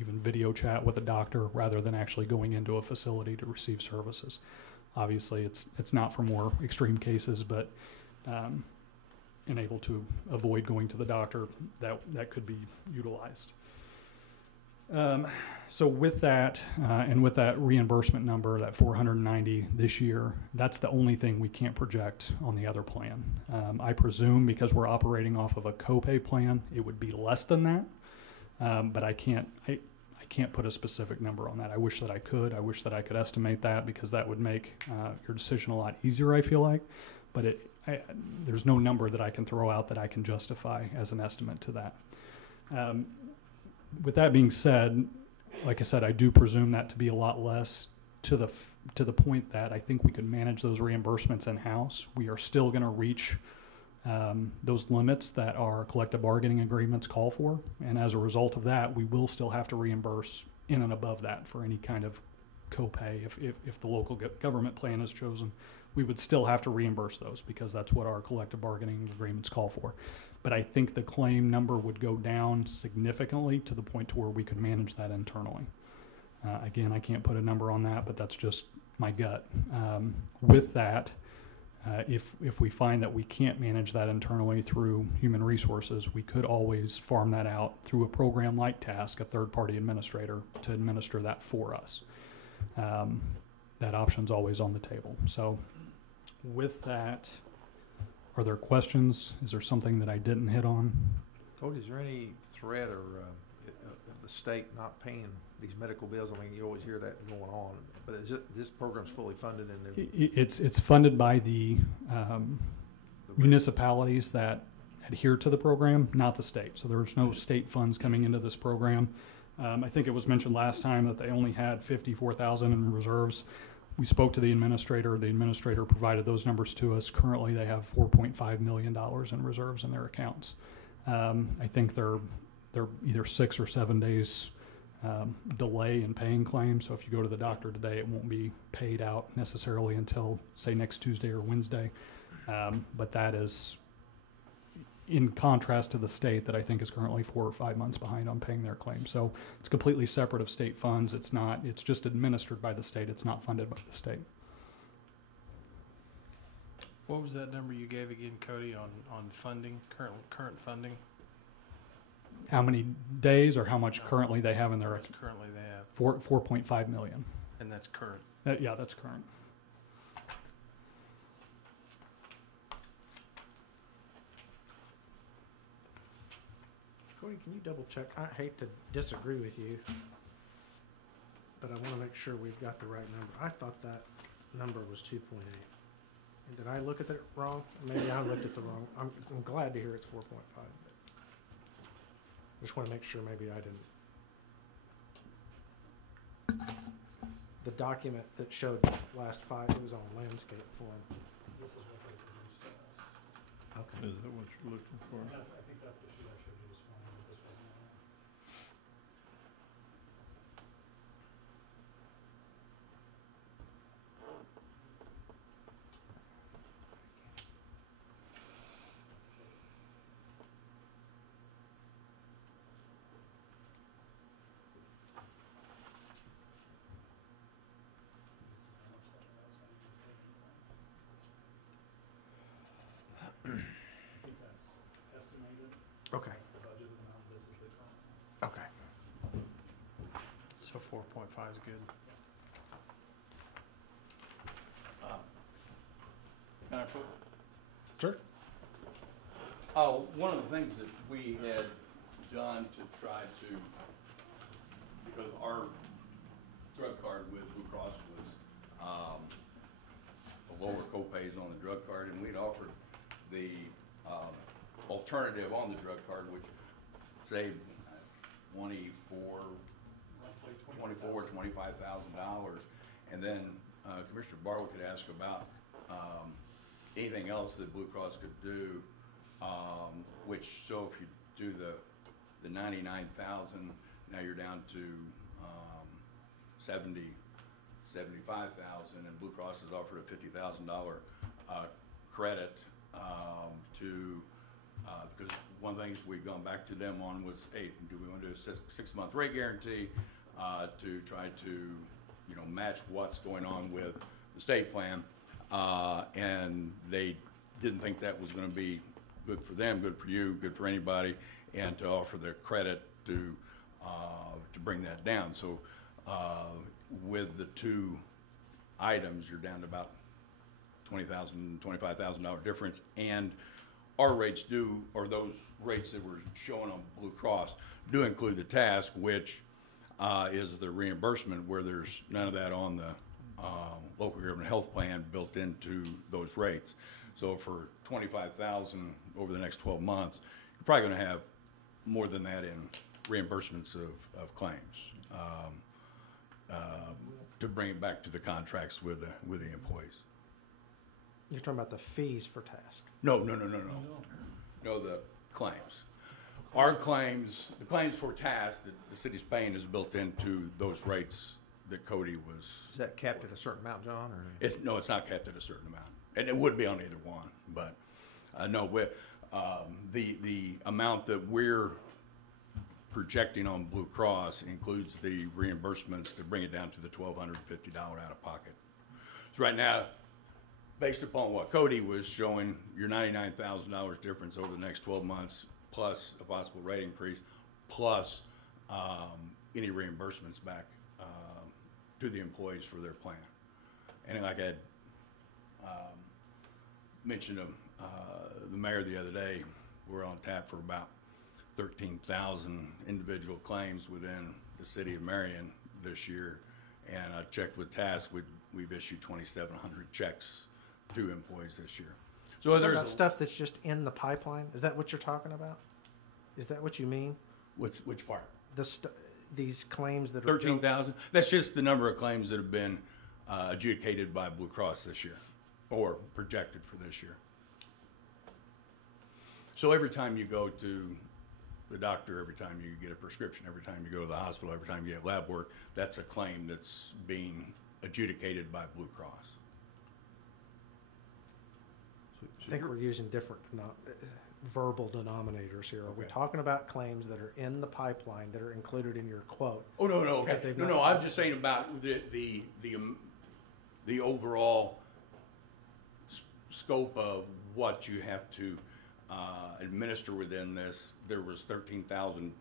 even video chat with a doctor rather than actually going into a facility to receive services. Obviously, it's not for more extreme cases, but and able to avoid going to the doctor, that could be utilized. So with that, and with that reimbursement number, that 490 this year, that's the only thing we can't project on the other plan. I presume because we're operating off of a copay plan, it would be less than that, but I can't put a specific number on that. I wish that I could. I wish that I could estimate that because that would make your decision a lot easier, I feel like. But there's no number that I can throw out that I can justify as an estimate to that. With that being said, like I said, I do presume that to be a lot less to the point that I think we could manage those reimbursements in-house. We are still going to reach those limits that our collective bargaining agreements call for. And as a result of that, we will still have to reimburse in and above that for any kind of copay. If the local government plan is chosen, we would still have to reimburse those because that's what our collective bargaining agreements call for. But I think the claim number would go down significantly to the point to where we could manage that internally. Again, I can't put a number on that, but that's just my gut. With that, if we find that we can't manage that internally through human resources, we could always farm that out through a program like Task, a third-party administrator, to administer that for us. That option's always on the table. So with that, are there questions? Is there something that I didn't hit on? Cody, is there any threat or of the state not paying these medical bills? I mean, you always hear that going on, but this program's fully funded and it's funded by the municipalities that adhere to the program, not the state. So there's no state funds coming into this program. I think it was mentioned last time that they only had $54,000 in reserves. We spoke to the administrator. The administrator provided those numbers to us. Currently, they have $4.5 million in reserves in their accounts. I think they're either 6 or 7 days delay in paying claims. So if you go to the doctor today, it won't be paid out necessarily until, say, next Tuesday or Wednesday. But that is in contrast to the state that I think is currently 4 or 5 months behind on paying their claims. So it's completely separate of state funds. It's just administered by the state. It's not funded by the state. What was that number you gave again, Cody, on funding, current funding? How many days or how much currently they have in their account? Currently they have. 4.5 million. And that's current. Yeah, that's current. Cody, can you double check? I hate to disagree with you, but I want to make sure we've got the right number. I thought that number was 2.8. And did I look at it wrong? Maybe I looked at the wrong. I'm glad to hear it's 4.5. But I just want to make sure maybe I didn't. The document that showed the last 5, it was on landscape form. This is what they produced to us. Okay. Is that what you're looking for? I think that's the sheet I showed you this morning, but this wasn't on there. Okay. Okay. So 4.5 is good. Can I put? Sure. One of the things that we had done to try to, because our drug card with Blue Cross was the lower copays on the drug card, and we'd offered the alternative on the drug card, which saved $25,000. And then Commissioner Barlow could ask about anything else that Blue Cross could do, which, so if you do the 99,000, now you're down to 75,000, and Blue Cross has offered a $50,000 credit to because one of the things we've gone back to them on was, hey, do we want to do a six-month rate guarantee to try to, you know, match what's going on with the state plan? And they didn't think that was going to be good for them, good for you, good for anybody, and to offer their credit to bring that down. So with the two items, you're down to about $20,000, $25,000 difference, and our rates do, or those rates that were shown on Blue Cross, do include the task, which is the reimbursement, where there's none of that on the local government health plan built into those rates. So for $25,000 over the next 12 months, you're probably going to have more than that in reimbursements of claims to bring it back to the contracts with the employees. You're talking about the fees for task. No, the claims. Our claims, the claims for task that the city's paying is built into those rates that Cody was. Is that capped at a certain amount, John, or? It's not capped at a certain amount, and it would be on either one. But no, the amount that we're projecting on Blue Cross includes the reimbursements to bring it down to the $1,250 out of pocket. So right now, based upon what Cody was showing, your $99,000 difference over the next 12 months, plus a possible rate increase, plus any reimbursements back to the employees for their plan. And like I had mentioned the mayor the other day, we're on tap for about 13,000 individual claims within the city of Marion this year. And I checked with task, we've issued 2,700 checks to employees this year. So there's stuff that's just in the pipeline. Is that what you're talking about? Is that what you mean? Which part? These claims that are 13,000. That's just the number of claims that have been adjudicated by Blue Cross this year, or projected for this year. So every time you go to the doctor, every time you get a prescription, every time you go to the hospital, every time you get lab work, that's a claim that's being adjudicated by Blue Cross. I think we're using different verbal denominators here. Are we Okay. talking about claims that are in the pipeline that are included in your quote? Oh, no, Because okay. they've No, not- I'm just saying about the overall scope of what you have to administer within this. There was 13,000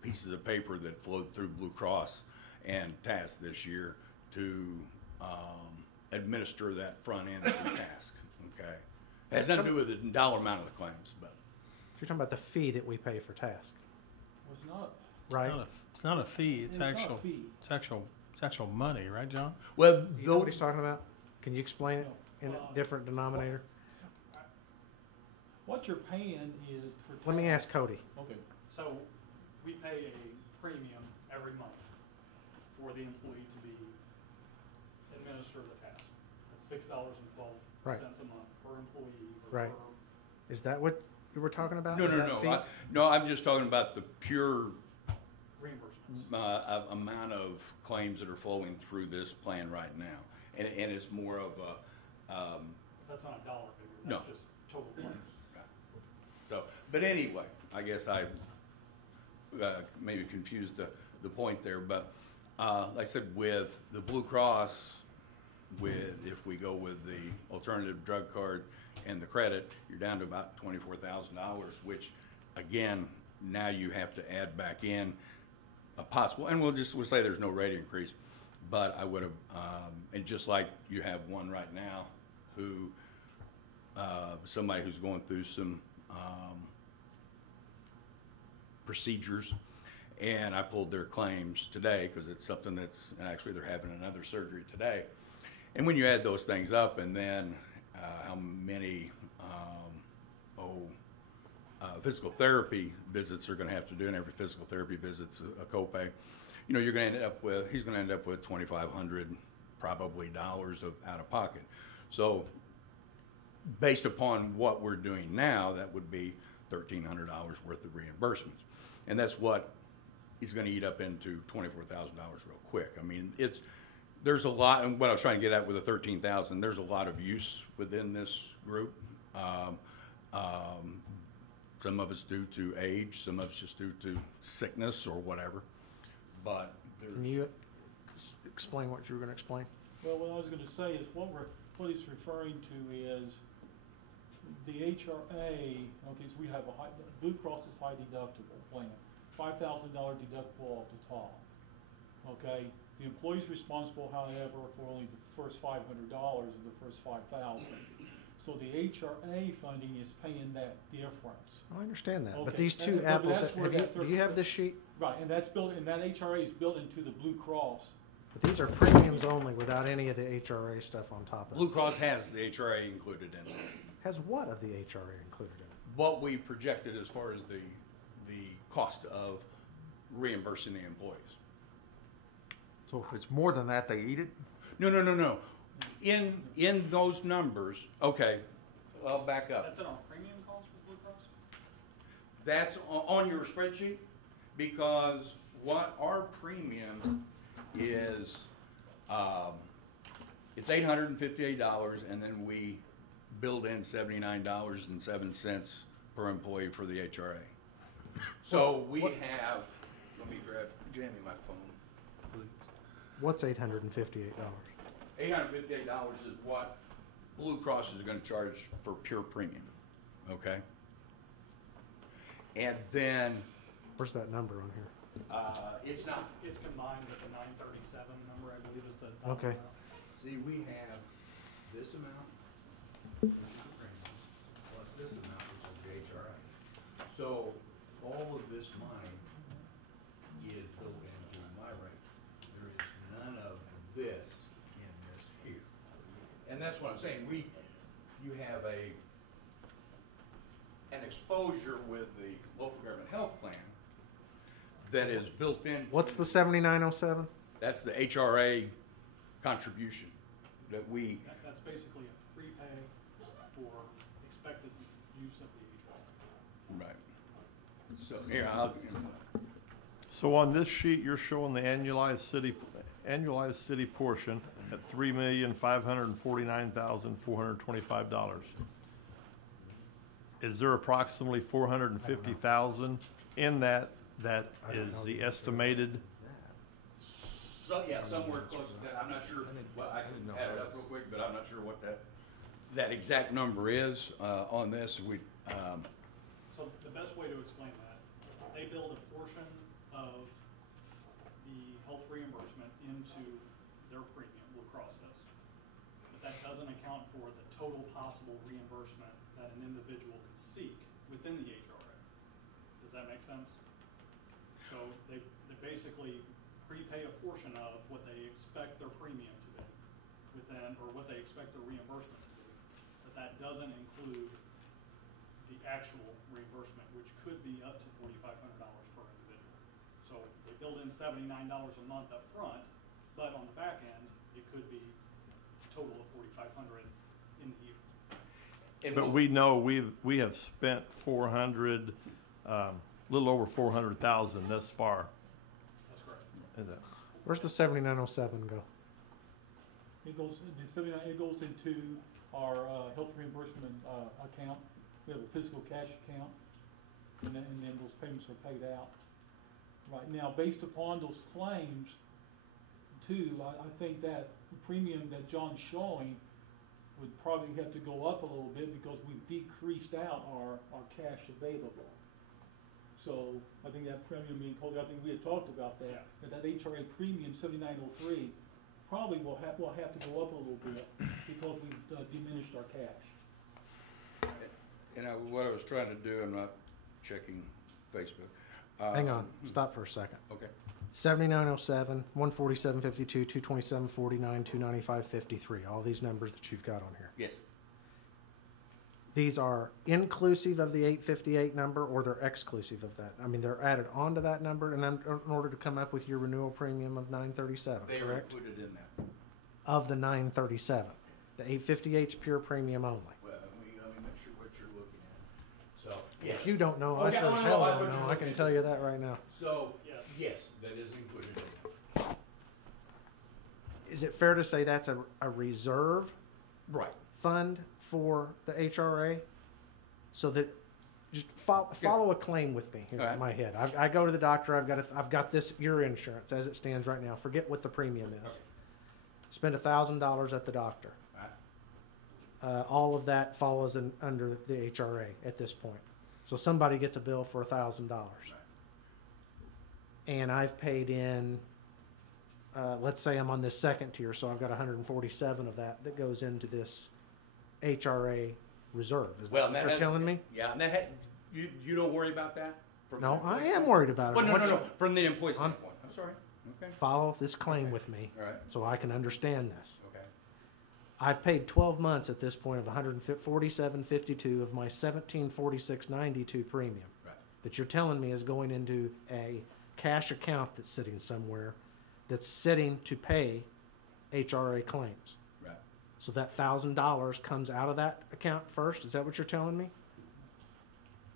pieces of paper that flowed through Blue Cross and task this year to administer that front end of the task, okay? It has nothing to do with the dollar amount of the claims, but. You're talking about the fee that we pay for task, It's not. right? It's not a fee, it's actual money, right, John? Well, You know what he's talking about? Can you explain it in a different denominator? What you're paying is for. Let me ask Cody. Okay, so we pay a premium every month for the employee to be administer the task. It's $6.12 Right. a month per employee. Right. Is that what you were talking about? No, Is that fee? no, I'm just talking about the pure Reimbursements. amount of claims that are flowing through this plan right now. And it's more of a, That's not a dollar figure, No. that's just total claims. so, but anyway, I guess I maybe confused the point there, but like I said, with the Blue Cross, if we go with the alternative drug card and the credit, you're down to about $24,000, which again, now you have to add back in a possible, and we'll say there's no rate increase, but I would have, and just like you have one right now who, somebody who's going through some procedures, and I pulled their claims today because it's something that's, and actually they're having another surgery today. And when you add those things up, and then how many physical therapy visits they're going to have to do, and every physical therapy visit's a copay, you know, he's going to end up with $2,500 probably dollars out of pocket. So based upon what we're doing now, that would be $1,300 worth of reimbursements, and that's what is going to eat up into $24,000 real quick. I mean, there's a lot, and what I was trying to get at with the 13,000, there's a lot of use within this group. Some of it's due to age, some of it's just due to sickness or whatever. But Can you explain what you were going to explain? Well, what I was gonna say is what he's referring to is the HRA, okay, so we have a high, Blue Cross is high deductible plan, $5,000 deductible off the top. Okay, the employee's responsible, however, for only the first $500 of the first $5,000. So the HRA funding is paying that difference. I understand that, but Okay, these two but apples, that's where that do you have this sheet? Right, and that's built, and that HRA is built into the Blue Cross. But these are premiums only without any of the HRA stuff on top of Blue it. Cross has the HRA included in there. Has what of the HRA included in it? What we projected as far as the cost of reimbursing the employees. So if it's more than that, they eat it? No. In those numbers, okay, I'll back up. That's in our premium cost for Blue Cross? That's on your spreadsheet, because what our premium is, it's $858, and then we build in $79.07 per employee for the HRA. So we have, let me grab, Jamie, my phone. What's $858? $858 is what Blue Cross is gonna charge for pure premium, okay? And then, Where's that number on here? it's not, It's combined with the 937 number, I believe is the. Okay. see, we have this amount, which is the premium, plus this amount, which is the HRA. So all of this money is built into my rates. There is none of this in this here. And that's what I'm saying, you have an exposure with the local government health plan that is built in. What's the 7907? That's the HRA contribution that we, That's basically a prepay for expected use of the HRA. right. So, here, I'll, So on this sheet, you're showing the annualized city portion at $3,549,425. Is there approximately $450,000 in that is the estimated? so, yeah, somewhere close to that, I'm not sure, well, I can add it up real quick, but I'm not sure what that exact number is, on this, So the best way to explain that, they build a portion of the health reimbursement into their premium, Blue Cross does. But that doesn't account for the total possible reimbursement that an individual could seek within the HRA. Does that make sense? So they basically prepay a portion of what they expect their premium to be within, or what they expect their reimbursement to be. But that doesn't include the actual reimbursement, which could be up to $4,500 per individual. So they build in $79 a month up front, but on the back end, it could be a total of $4,500 in the year. But we know we have spent little over 400,000 thus far. That's correct. Is that? Where's the 7907 go? It goes into our health reimbursement account. We have a physical cash account, and then those payments are paid out. Right now, based upon those claims, too, I think that the premium that John's showing would probably have to go up a little bit because we've decreased out our cash available. So I think that premium being called, I think we had talked about that, that HRA premium 7903 probably will have to go up a little bit because we've diminished our cash. what I was trying to do, I'm not checking Facebook. Hang on, stop for a second. Okay. 7907, 147.52, 227.49, 295.53. All these numbers that you've got on here. Yes. These are inclusive of the 858 number, or they're exclusive of that? I mean, they're added onto that number in order to come up with your renewal premium of 937, They are correct? included in that. Of the 937. The 858 is pure premium only. Well, let me make sure what you're looking at. So, yes. If you don't know, I Okay, sure as no, hell I don't what know. you're I looking can at. tell you that right now. So, Yes. yes, that is included in that. Is it fair to say that's a reserve Right. fund for the HRA? So that just follow a claim with me here All right. in my head. I go to the doctor. I've got this your insurance as it stands right now. Forget what the premium is. Okay. Spend $1,000 at the doctor. All right. All of that follows under the HRA at this point. So somebody gets a bill for $1,000, and I've paid in. Let's say I'm on this second tier, so I've got 147 of that goes into this HRA reserve. Is that what you're telling me? Yeah, and you don't worry about that? No, I am worried about it. Well, What no, you- from the employee standpoint. I'm sorry. Okay. Follow this claim with me All right. so I can understand this. Okay. I've paid 12 months at this point of 147.52 of my 1746.92 premium Right. that you're telling me is going into a cash account that's sitting somewhere that's sitting to pay HRA claims. Right. So that $1,000 comes out of that account first? Is that what you're telling me?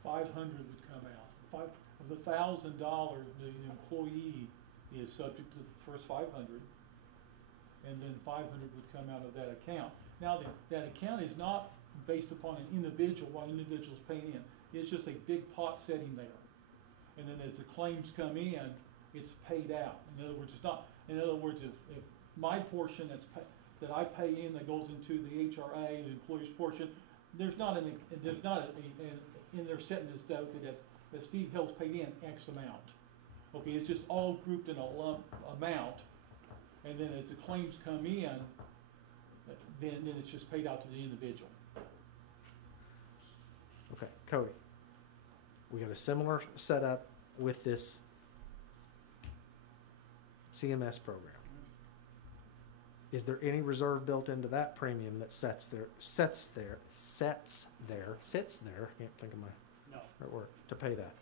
500 would come out. Of the $1,000, the employee is subject to the first 500, and then 500 would come out of that account. Now, that account is not based upon an individual, what an individual's paying in. It's just a big pot sitting there. And then as the claims come in, it's paid out. In other words, if my portion that I pay in that goes into the HRA, the employer's portion, there's not in there setting this out that Steve Hill's paid in X amount. Okay, it's just all grouped in a lump amount, and then as the claims come in, then it's just paid out to the individual. Okay, Cody. We got a similar setup with this CMS program. Is there any reserve built into that premium that sits there, can't think of my right word, to pay that?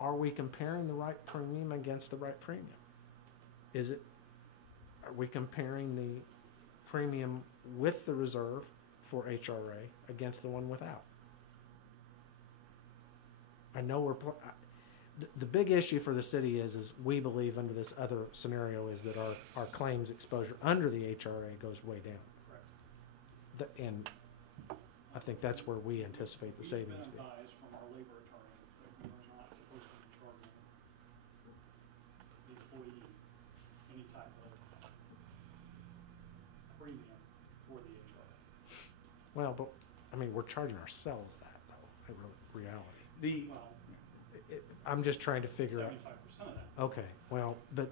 Are we comparing the right premium against the right premium? Are we comparing the premium with the reserve for HRA against the one without? I know the big issue for the city is we believe under this other scenario is that our claims exposure under the HRA goes way down. And I think that's where we anticipate the savings. We've been advised from our labor attorney that we are not supposed to be charging the employee any type of premium for the HRA. Well, but I mean, we're charging ourselves that though, in reality. Well, I'm just trying to figure out. 75% of that. Okay, well, but,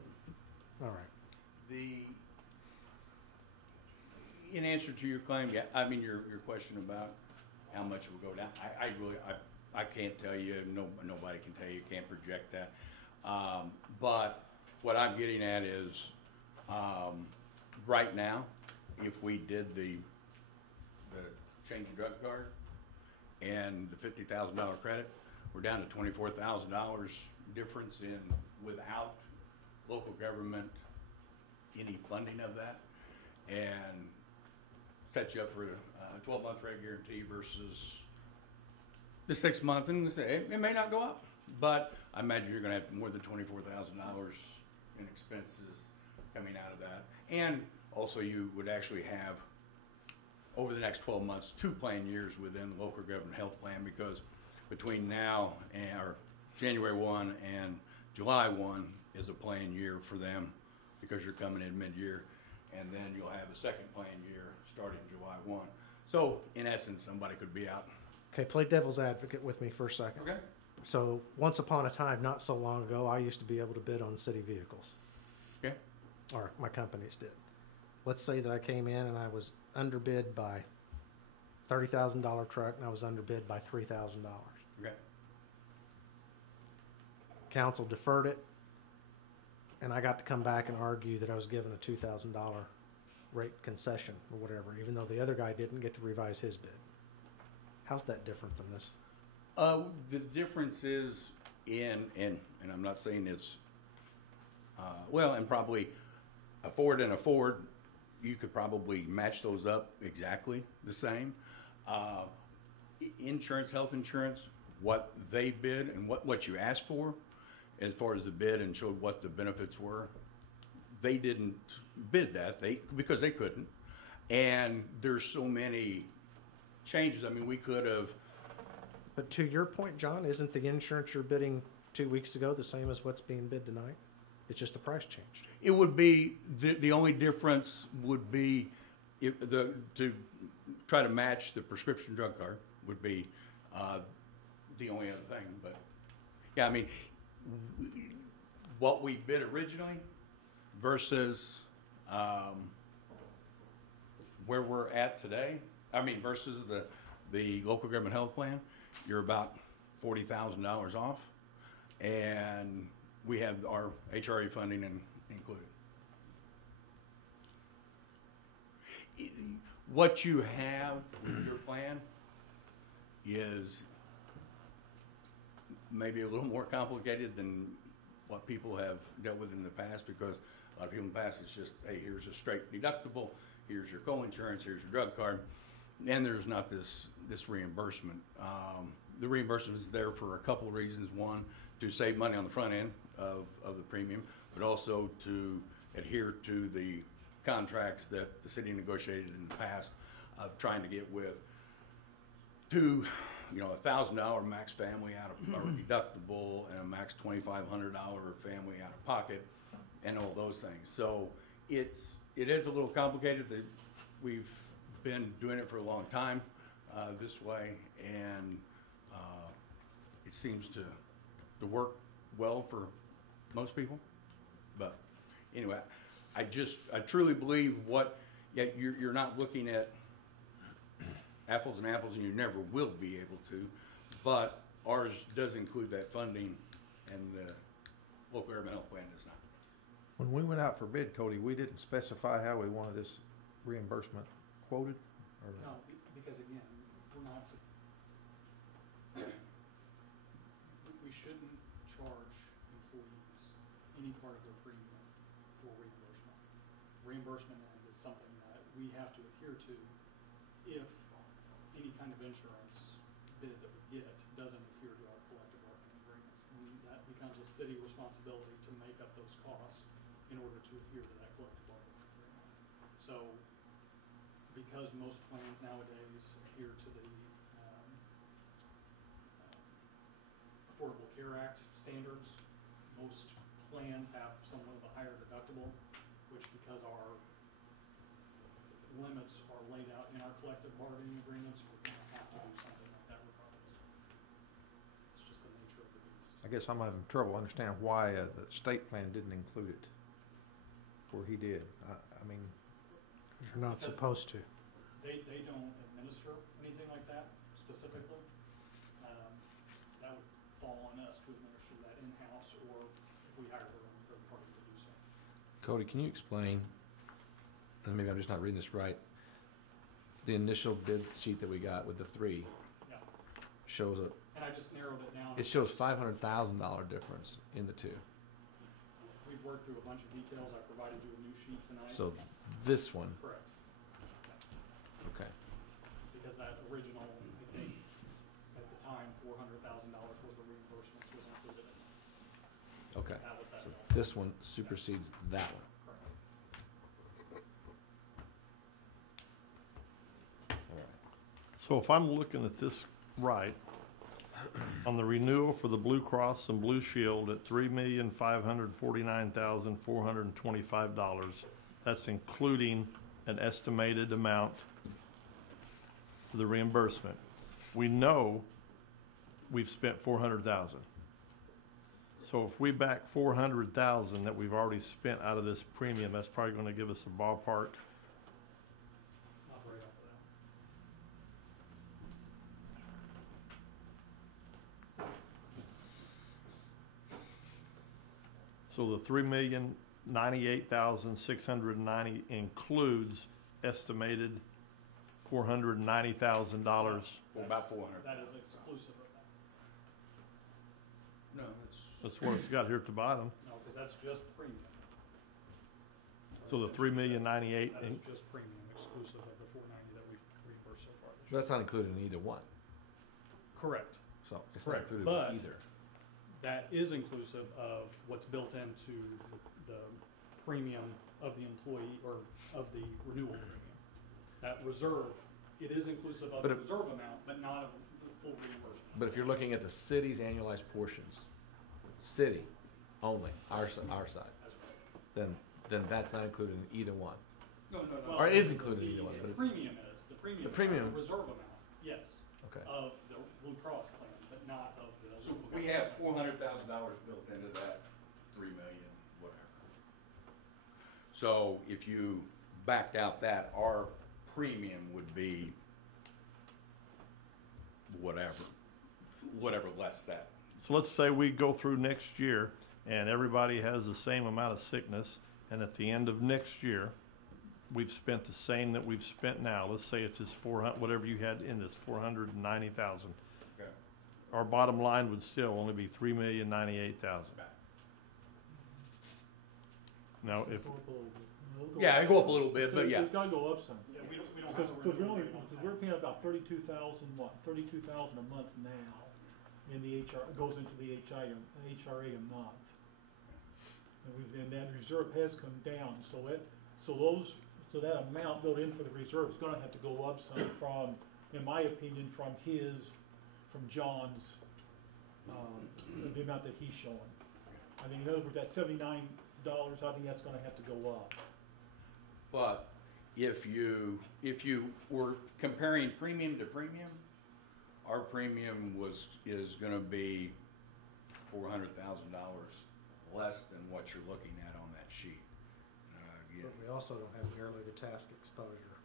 all right. In answer to your claim, yeah, I mean, your question about how much it will go down, I can't tell you, nobody can tell you, can't project that. But what I'm getting at is, right now, if we did the change of drug card and the $50,000 credit, we're down to $24,000 difference without local government, any funding of that, and set you up for a 12-month rate guarantee versus the 6 month, and say it may not go up, but I imagine you're going to have more than $24,000 in expenses coming out of that, and also you would actually have over the next 12 months 2 plan years within the local government health plan, because between now and or January 1 and July 1 is a plan year for them, because you're coming in mid-year, and then you'll have a second plan year starting July 1. So in essence, somebody could be out. Okay, play devil's advocate with me for a second. Okay. So once upon a time, not so long ago, I used to be able to bid on city vehicles. Okay. Or my companies did. Let's say that I came in and I was underbid by $30,000 truck, and I was underbid by $3,000. Okay. Council deferred it, and I got to come back and argue that I was given a $2,000 rate concession or whatever, even though the other guy didn't get to revise his bid. How's that different than this? The difference is and I'm not saying it's, and probably a Ford and a Ford, you could probably match those up exactly the same. Insurance, health insurance, what they bid and what you asked for as far as the bid and showed what the benefits were, they didn't bid that because they couldn't. And there's so many changes. I mean, we could have But to your point, John, isn't the insurance you're bidding 2 weeks ago the same as what's being bid tonight? It's just the price changed. It would be, the only difference would be if to try to match the prescription drug card would be the only other thing. But yeah, I mean, what we bid originally versus where we're at today, I mean, versus the local government health plan, you're about $40,000 off, and we have our HRA funding included. What you have in your plan is maybe a little more complicated than what people have dealt with in the past, because a lot of people in the past, it's just, hey, here's a straight deductible, here's your co-insurance, here's your drug card, and there's not this reimbursement. The reimbursement is there for a couple of reasons. One, to save money on the front end of the premium, but also to adhere to the contracts that the city negotiated in the past of trying to get with $1,000 max family out of or deductible and a max $2,500 family out of pocket and all those things. So it is a little complicated. We've been doing it for a long time this way, and it seems to work well for most people. But anyway, I truly believe you're not looking at apples and apples, and you never will be able to, but ours does include that funding, and the local government health plan does not. When we went out for bid, Cody, we didn't specify how we wanted this reimbursement quoted? Or No, because again, we're not, we shouldn't charge employees any part of their premium for reimbursement. Reimbursement is something that we have to adhere to if any kind of insurance bid that we get doesn't adhere to our collective bargaining agreements. That becomes a city responsibility to make up those costs in order to adhere to that collective bargaining agreement. So, because most plans nowadays adhere to the Affordable Care Act standards, most plans have somewhat of a higher deductible, which because our limits are laid out in our collective bargaining agreements, we're going to have to do something like that regardless. It's just the nature of the beast. I guess I'm having trouble understanding why the state plan didn't include it, where he did. I mean, You're not supposed to. They don't administer anything like that specifically. That would fall on us to administer that in-house, or if we hire their own third party to do so. Cody, can you explain, and maybe I'm just not reading this right, the initial bid sheet that we got with the three Yeah. shows And I just narrowed it down. it shows $500,000 difference in the two. We've worked through a bunch of details. I provided you a new sheet tonight. So this one, Correct. okay. Because that original, I think, at the time, $400,000 worth of reimbursements was included in it. Okay. That was that. So delta. this one supersedes that one. Correct. All right. So if I'm looking at this right, on the renewal for the Blue Cross and Blue Shield at $3,549,425, that's including an estimated amount for the reimbursement. We know we've spent $400,000. So if we back $400,000 that we've already spent out of this premium, that's probably going to give us a ballpark. Not right off of that. So the $3,098,690 includes estimated $490,000. For about 400. That is exclusive of that. No, That's what it's got here at the bottom. No, because that's just premium. So the $3,098,000 That is just premium, exclusive of the $490 that we've reimbursed so far this So year. that's not included in either one. Correct. So it's not Correct, included but- in either. That is inclusive of what's built into the premium of the employee, or of the renewal premium. That reserve, it is inclusive of But the it- reserve amount, but not of the full reimbursement. But if you're looking at the city's annualized portions, city only, our side, then that's not included in either one. No. Or it is included in either one, The but it's, premium is, the premium. The premium. The reserve amount, yes, okay. of the Blue Cross plan, but not of the. So we have $400,000 built into that 3 million, whatever. So if you backed out that, our premium would be whatever less that. So let's say we go through next year and everybody has the same amount of sickness, and at the end of next year, we've spent the same that we've spent now. Let's say it's this 400, whatever you had in this, 490,000. Okay. Our bottom line would still only be 3,098,000. Now, if, Yeah, it go up a little bit, but yeah. It's gotta go up some. Yeah, we don't have Because, a because renewal we're paying about 32,000, what, 32,000 a month now in the HR, goes into the HRA a month. And that reserve has come down, so that amount built in for the reserve is gonna have to go up some from, in my opinion, from John's, the amount that he's showing. I think in other words, that $79, I think that's gonna have to go up. But if you were comparing premium to premium, our premium is gonna be $400,000 less than what you're looking at on that sheet. Again, But we also don't have nearly the task exposure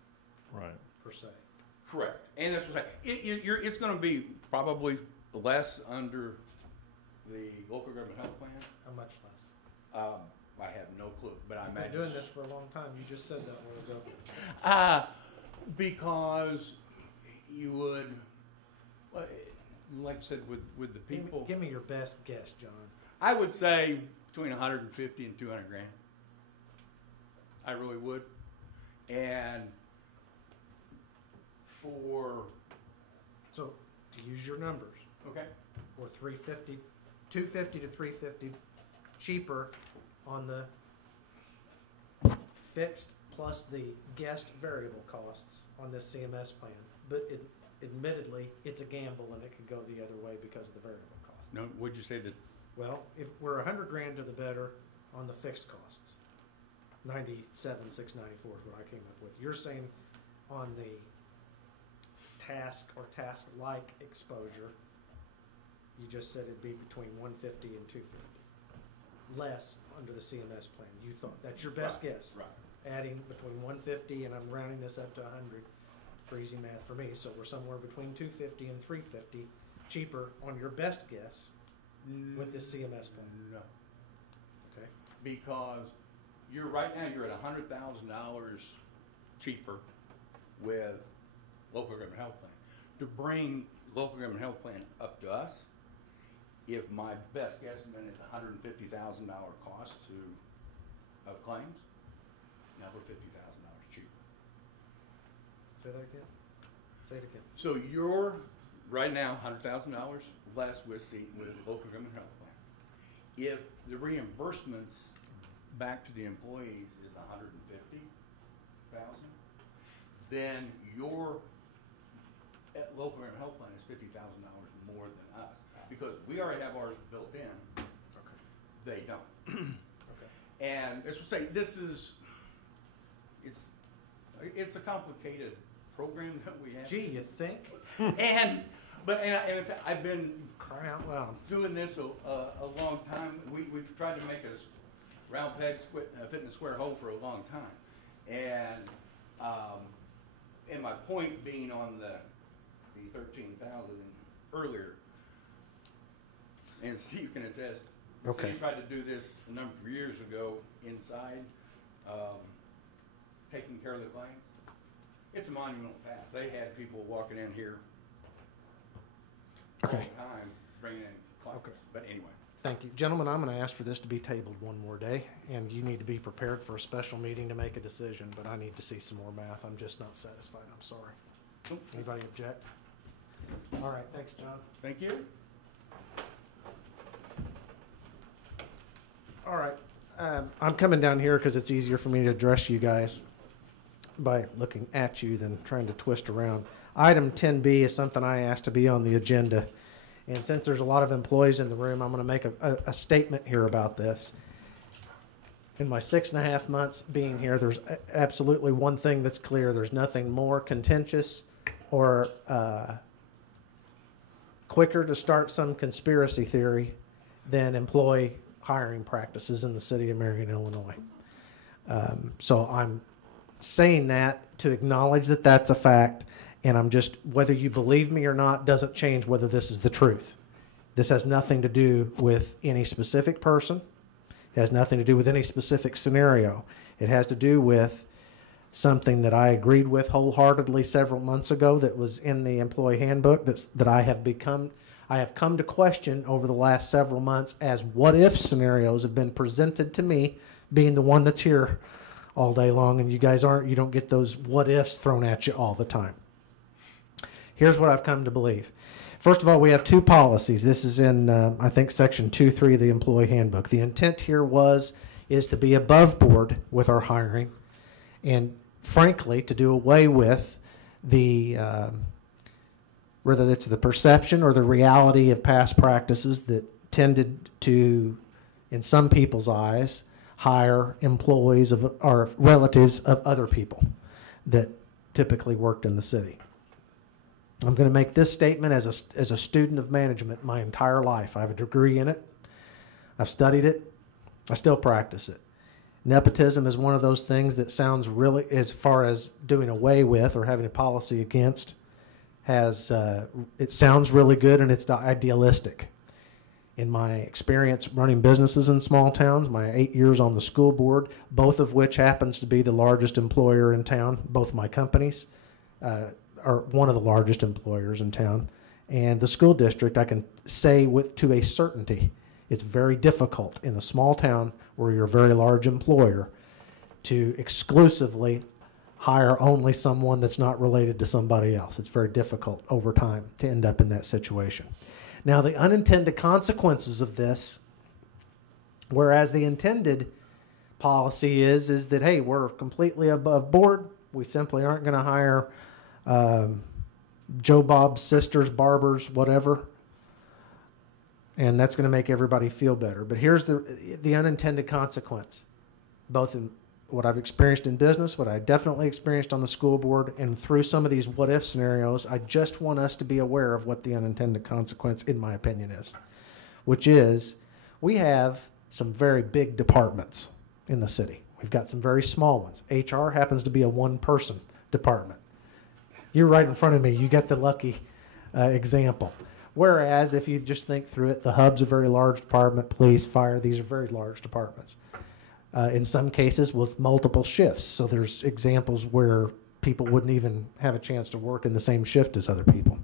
right. per se. correct, and that's what I'm saying. It's gonna be probably less under the local government health plan. How much less? I have no clue, but I I've imagine. been doing this for a long time. You just said that a while ago. Because you would, like I said, with the people, Give me your best guess, John. I would say between 150 and 200 grand. I really would. And So to use your numbers, okay, for 250 to 350 cheaper on the fixed plus the guest variable costs on this CMS plan. But admittedly, it's a gamble and it could go the other way because of the variable costs. no, would you say that? Well, if we're 100 grand to the better on the fixed costs, 97,694 is what I came up with. You're saying on the task or task-like exposure, you just said it'd be between 150 and 250. Less under the CMS plan. You thought that's your best guess. Right. Adding between 150 and I'm rounding this up to 100 for easy math for me. So we're somewhere between 250 and 350 cheaper on your best guess with this CMS plan. No. Okay. Because you're right now, you're at $100,000 cheaper with local government health plan. To bring local government health plan up to us, if my best guesstimate is $150,000 cost of claims, now we're $50,000 cheaper. Say that again. Say it again. So you're right now $100,000 less with local government health plan. If the reimbursements back to the employees is $150,000, then your local government health plan is $50,000 more than us because we already have ours built in. Okay. They don't. Okay. And as we say, it's a complicated program that we have. Gee, you think? I've been Cry out loud. doing this a long time. We've tried to make a round peg fit in a square hole for a long time. And my point being on the 13,000 earlier, and Steve can attest, the Okay. city tried to do this a number of years ago inside, taking care of the claims. It's a monumental task. They had people walking in here all the Okay. time, bringing in claims. Okay. But anyway. Thank you. Gentlemen, I'm going to ask for this to be tabled one more day, and you need to be prepared for a special meeting to make a decision, but I need to see some more math. I'm just not satisfied. I'm sorry. Anybody object? All right. Thanks, John. Thank you. All right. I'm coming down here because it's easier for me to address you guys. by looking at you than trying to twist around. Item 10B is something I asked to be on the agenda. And since there's a lot of employees in the room, I'm going to make a statement here about this. In my 6.5 months being here, there's absolutely one thing that's clear. There's nothing more contentious or quicker to start some conspiracy theory than employee hiring practices in the city of Marion, Illinois. So I'm saying that to acknowledge that that's a fact, and I'm just, whether you believe me or not doesn't change whether this is the truth. This has nothing to do with any specific person. It has nothing to do with any specific scenario. It has to do with something that I agreed with wholeheartedly several months ago that was in the employee handbook that I have come to question over the last several months as what if scenarios have been presented to me, being the one that's here all day long, and you don't get those what ifs thrown at you all the time. Here's what I've come to believe. First of all, we have two policies. This is in, I think, Section 2.3 of the Employee Handbook. The intent here is to be above board with our hiring and, frankly, to do away with the, whether it's the perception or the reality of past practices that tended to, in some people's eyes, hire employees of or relatives of other people that typically worked in the city. I'm going to make this statement as a student of management my entire life. I have a degree in it. I've studied it. I still practice it. Nepotism is one of those things that sounds really, as far as doing away with or having a policy against, it sounds really good and it's idealistic. In my experience running businesses in small towns, my 8 years on the school board, both of which happens to be the largest employer in town, both my companies are one of the largest employers in town, and the school district, I can say to a certainty, it's very difficult in a small town where you're a very large employer to exclusively hire only someone that's not related to somebody else. It's very difficult over time to end up in that situation. Now, the unintended consequences of this, whereas the intended policy is that, hey, we're completely above board. We simply aren't going to hire Joe Bob's sisters, barbers, whatever. And that's going to make everybody feel better. But here's the unintended consequence, both in what I've experienced in business, what I definitely experienced on the school board, and through some of these what-if scenarios. I just want us to be aware of what the unintended consequence, in my opinion, is, which is we have some very big departments in the city. We've got some very small ones. HR happens to be a one-person department. You're right in front of me. You get the lucky example. Whereas if you just think through it, the hub's a very large department, police, fire, these are very large departments. In some cases with multiple shifts. So there's examples where people wouldn't even have a chance to work in the same shift as other people.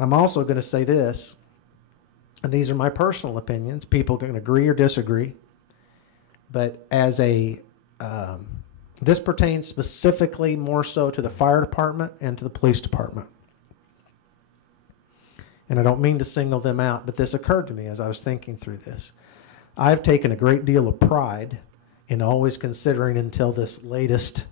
I'm also going to say this, and these are my personal opinions. People can agree or disagree. But as this pertains specifically more so to the fire department and to the police department. And I don't mean to single them out, but this occurred to me as I was thinking through this. I've taken a great deal of pride in always considering until this latest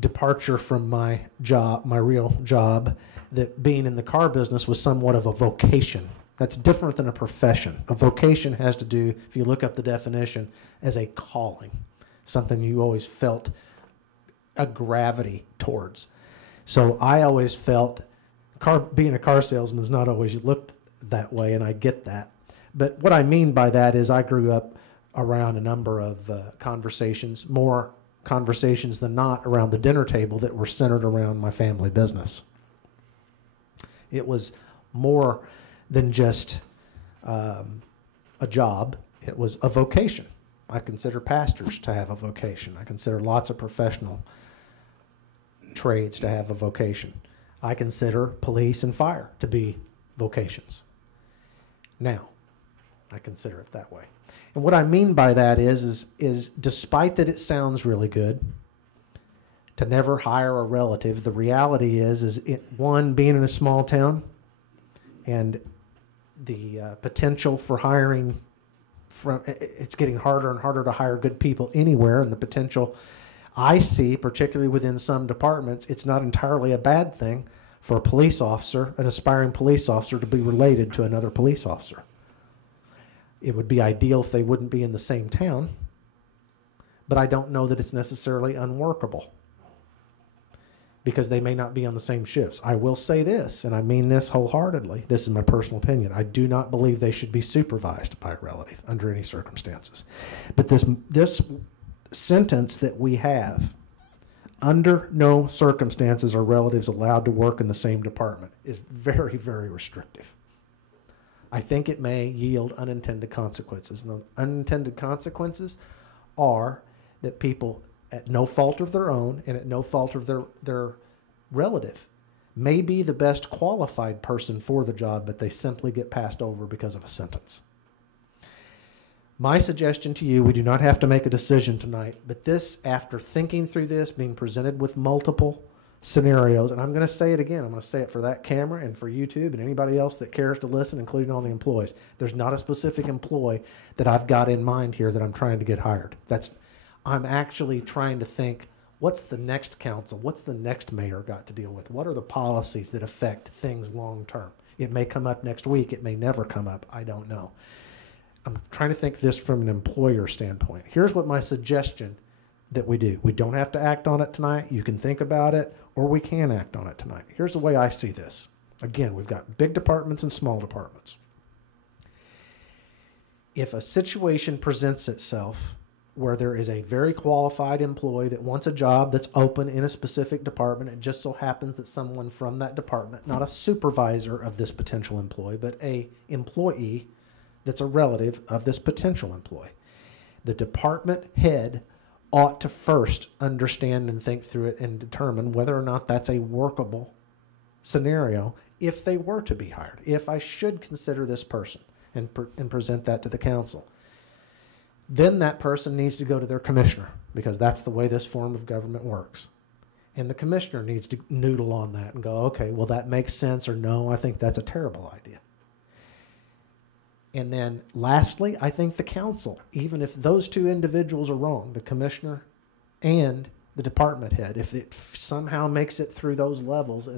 departure from my job, my real job, that being in the car business was somewhat of a vocation. That's different than a profession. A vocation has to do, if you look up the definition, as a calling, something you always felt a gravity towards. So I always felt being a car salesman is not always looked that way, and I get that. But what I mean by that is I grew up around a number of conversations, more conversations than not around the dinner table that were centered around my family business. It was more than just a job. It was a vocation. I consider pastors to have a vocation. I consider lots of professional trades to have a vocation. I consider police and fire to be vocations. Now, I consider it that way. And what I mean by that is despite that it sounds really good to never hire a relative, the reality is one, being in a small town and the potential for hiring it's getting harder and harder to hire good people anywhere, and the potential I see, particularly within some departments, it's not entirely a bad thing for a police officer, an aspiring police officer, to be related to another police officer. It would be ideal if they wouldn't be in the same town, but I don't know that it's necessarily unworkable because they may not be on the same shifts. I will say this, and I mean this wholeheartedly. This is my personal opinion. I do not believe they should be supervised by a relative under any circumstances. But this sentence that we have, under no circumstances are relatives allowed to work in the same department, is very, very restrictive. I think it may yield unintended consequences. And the unintended consequences are that people, at no fault of their own and at no fault of their relative, may be the best qualified person for the job, but they simply get passed over because of a sentence. My suggestion to you, we do not have to make a decision tonight, but this, after thinking through this, being presented with multiple scenarios, and I'm going to say it again, I'm going to say it for that camera and for YouTube and anybody else that cares to listen, including all the employees. There's not a specific employee that I've got in mind here that I'm trying to get hired. I'm actually trying to think, what's the next council? What's the next mayor got to deal with? What are the policies that affect things long term? It may come up next week. It may never come up. I don't know. I'm trying to think this from an employer standpoint. Here's what my suggestion that we do. We don't have to act on it tonight. You can think about it, or we can act on it tonight. Here's the way I see this. Again, we've got big departments and small departments. If a situation presents itself where there is a very qualified employee that wants a job that's open in a specific department, it just so happens that someone from that department, not a supervisor of this potential employee, but a employee that's a relative of this potential employee, the department head ought to first understand and think through it and determine whether or not that's a workable scenario if they were to be hired, if I should consider this person and present that to the council. Then that person needs to go to their commissioner, because that's the way this form of government works. And the commissioner needs to noodle on that and go, okay, well, that makes sense, or no, I think that's a terrible idea. And then lastly, I think the council, even if those two individuals are wrong, the commissioner and the department head, if it somehow makes it through those levels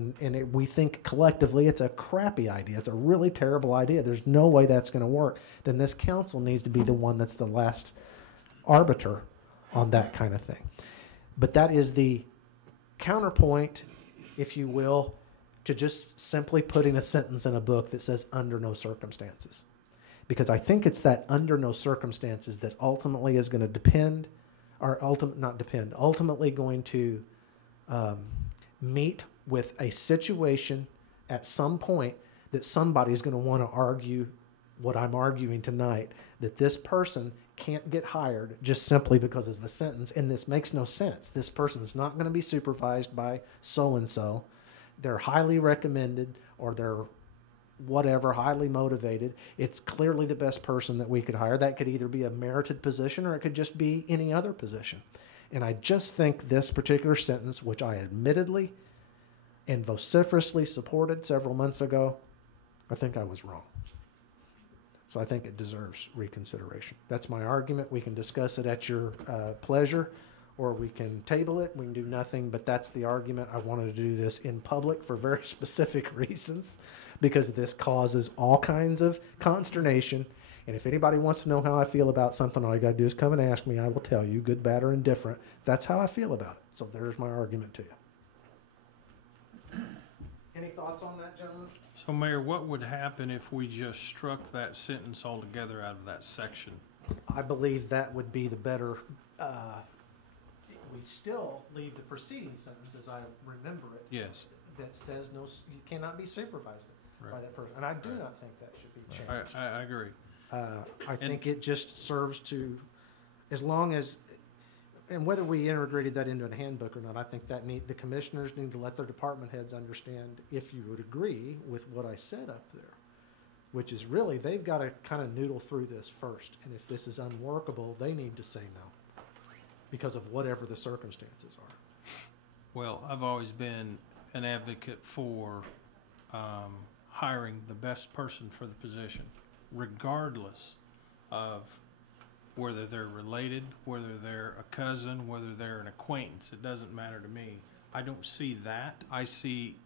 we think collectively it's a crappy idea, it's a really terrible idea, there's no way that's going to work, then this council needs to be the one that's the last arbiter on that kind of thing. But that is the counterpoint, if you will, to just simply putting a sentence in a book that says under no circumstances. Because I think it's that under no circumstances that ultimately is going to depend, or ultimately going to meet with a situation at some point that somebody's going to want to argue what I'm arguing tonight, that this person can't get hired just simply because of a sentence, and this makes no sense. This person is not going to be supervised by so-and-so. They're highly recommended, or they're whatever, highly motivated. It's clearly the best person that we could hire. That could either be a merited position or it could just be any other position. And I just think this particular sentence, which I admittedly and vociferously supported several months ago, I think I was wrong. So I think it deserves reconsideration. That's my argument. We can discuss it at your pleasure, or we can table it. We can do nothing, but that's the argument. I wanted to do this in public for very specific reasons, because this causes all kinds of consternation. And if anybody wants to know how I feel about something, all you got to do is come and ask me. I will tell you, good, bad, or indifferent. That's how I feel about it. So there's my argument to you. Any thoughts on that, gentlemen? So, Mayor, what would happen if we just struck that sentence altogether out of that section? I believe that would be the better. We still leave the preceding sentence, as I remember it. Yes. That says no, you cannot be supervised by that person, and I do not think that should be changed. I agree. I think it just serves to, as long as, and whether we integrated that into a handbook or not, I think that the commissioners need to let their department heads understand, if you would agree with what I said up there, which is really they've got to kind of noodle through this first, and if this is unworkable, they need to say no because of whatever the circumstances are. Well, I've always been an advocate for hiring the best person for the position, regardless of whether they're related, whether they're a cousin, whether they're an acquaintance. It doesn't matter to me. I don't see that. I see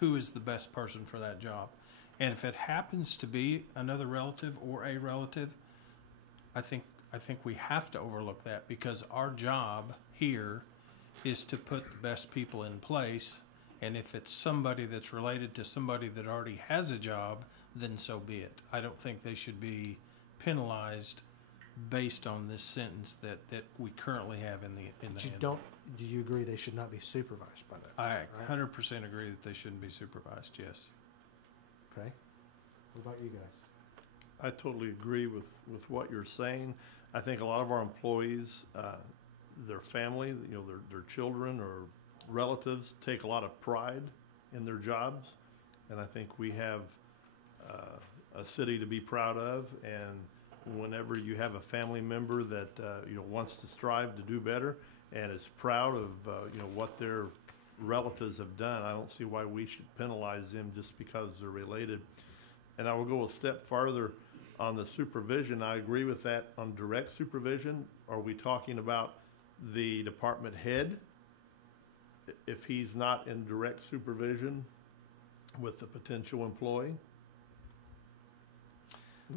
who is the best person for that job. And if it happens to be another relative or a relative, I think we have to overlook that, because our job here is to put the best people in place. And if it's somebody that's related to somebody that already has a job, then so be it. I don't think they should be penalized based on this sentence that we currently have in the But you handbook. don't, do you agree they should not be supervised by that? I right? 100% agree that they shouldn't be supervised, yes. Okay. What about you guys? I totally agree with what you're saying. I think a lot of our employees, their family, their children or relatives take a lot of pride in their jobs. And I think we have a city to be proud of. And whenever you have a family member that, wants to strive to do better and is proud of, what their relatives have done, I don't see why we should penalize them just because they're related. And I will go a step farther on the supervision. I agree with that on direct supervision. Are we talking about the department head? If he's not in direct supervision with the potential employee?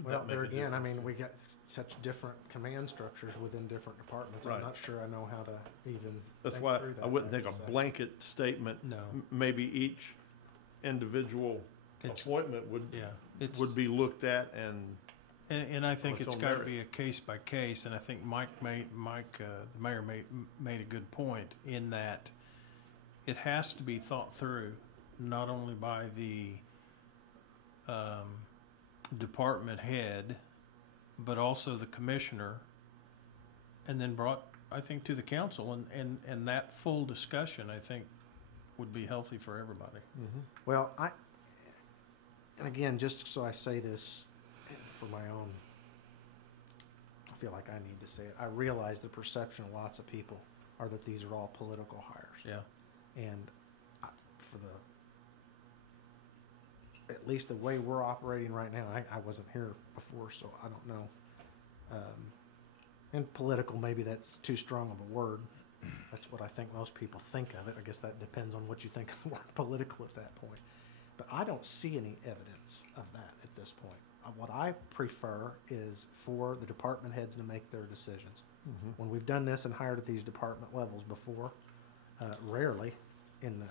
Well, there again, I mean, we got such different command structures within different departments. I'm Right. not sure I know how to even That's think why through that I wouldn't right think this a second. blanket statement, No. maybe each individual It's- appointment Yeah. It's, would be looked at and and I think on its it's own got to merit. be a case by case, and I think the mayor made a good point in that it has to be thought through, not only by the department head, but also the commissioner, and then brought, I think, to the council, and that full discussion, I think, would be healthy for everybody. Well, and again, just so I say this for my own, I feel like I need to say it. I realize the perception of lots of people are that these are all political hires. Yeah. And for at least the way we're operating right now, I wasn't here before, so I don't know. And political, maybe that's too strong of a word. That's what I think most people think of it. I guess that depends on what you think of the word political at that point. But I don't see any evidence of that at this point. What I prefer is for the department heads to make their decisions. When we've done this and hired at these department levels before, rarely in the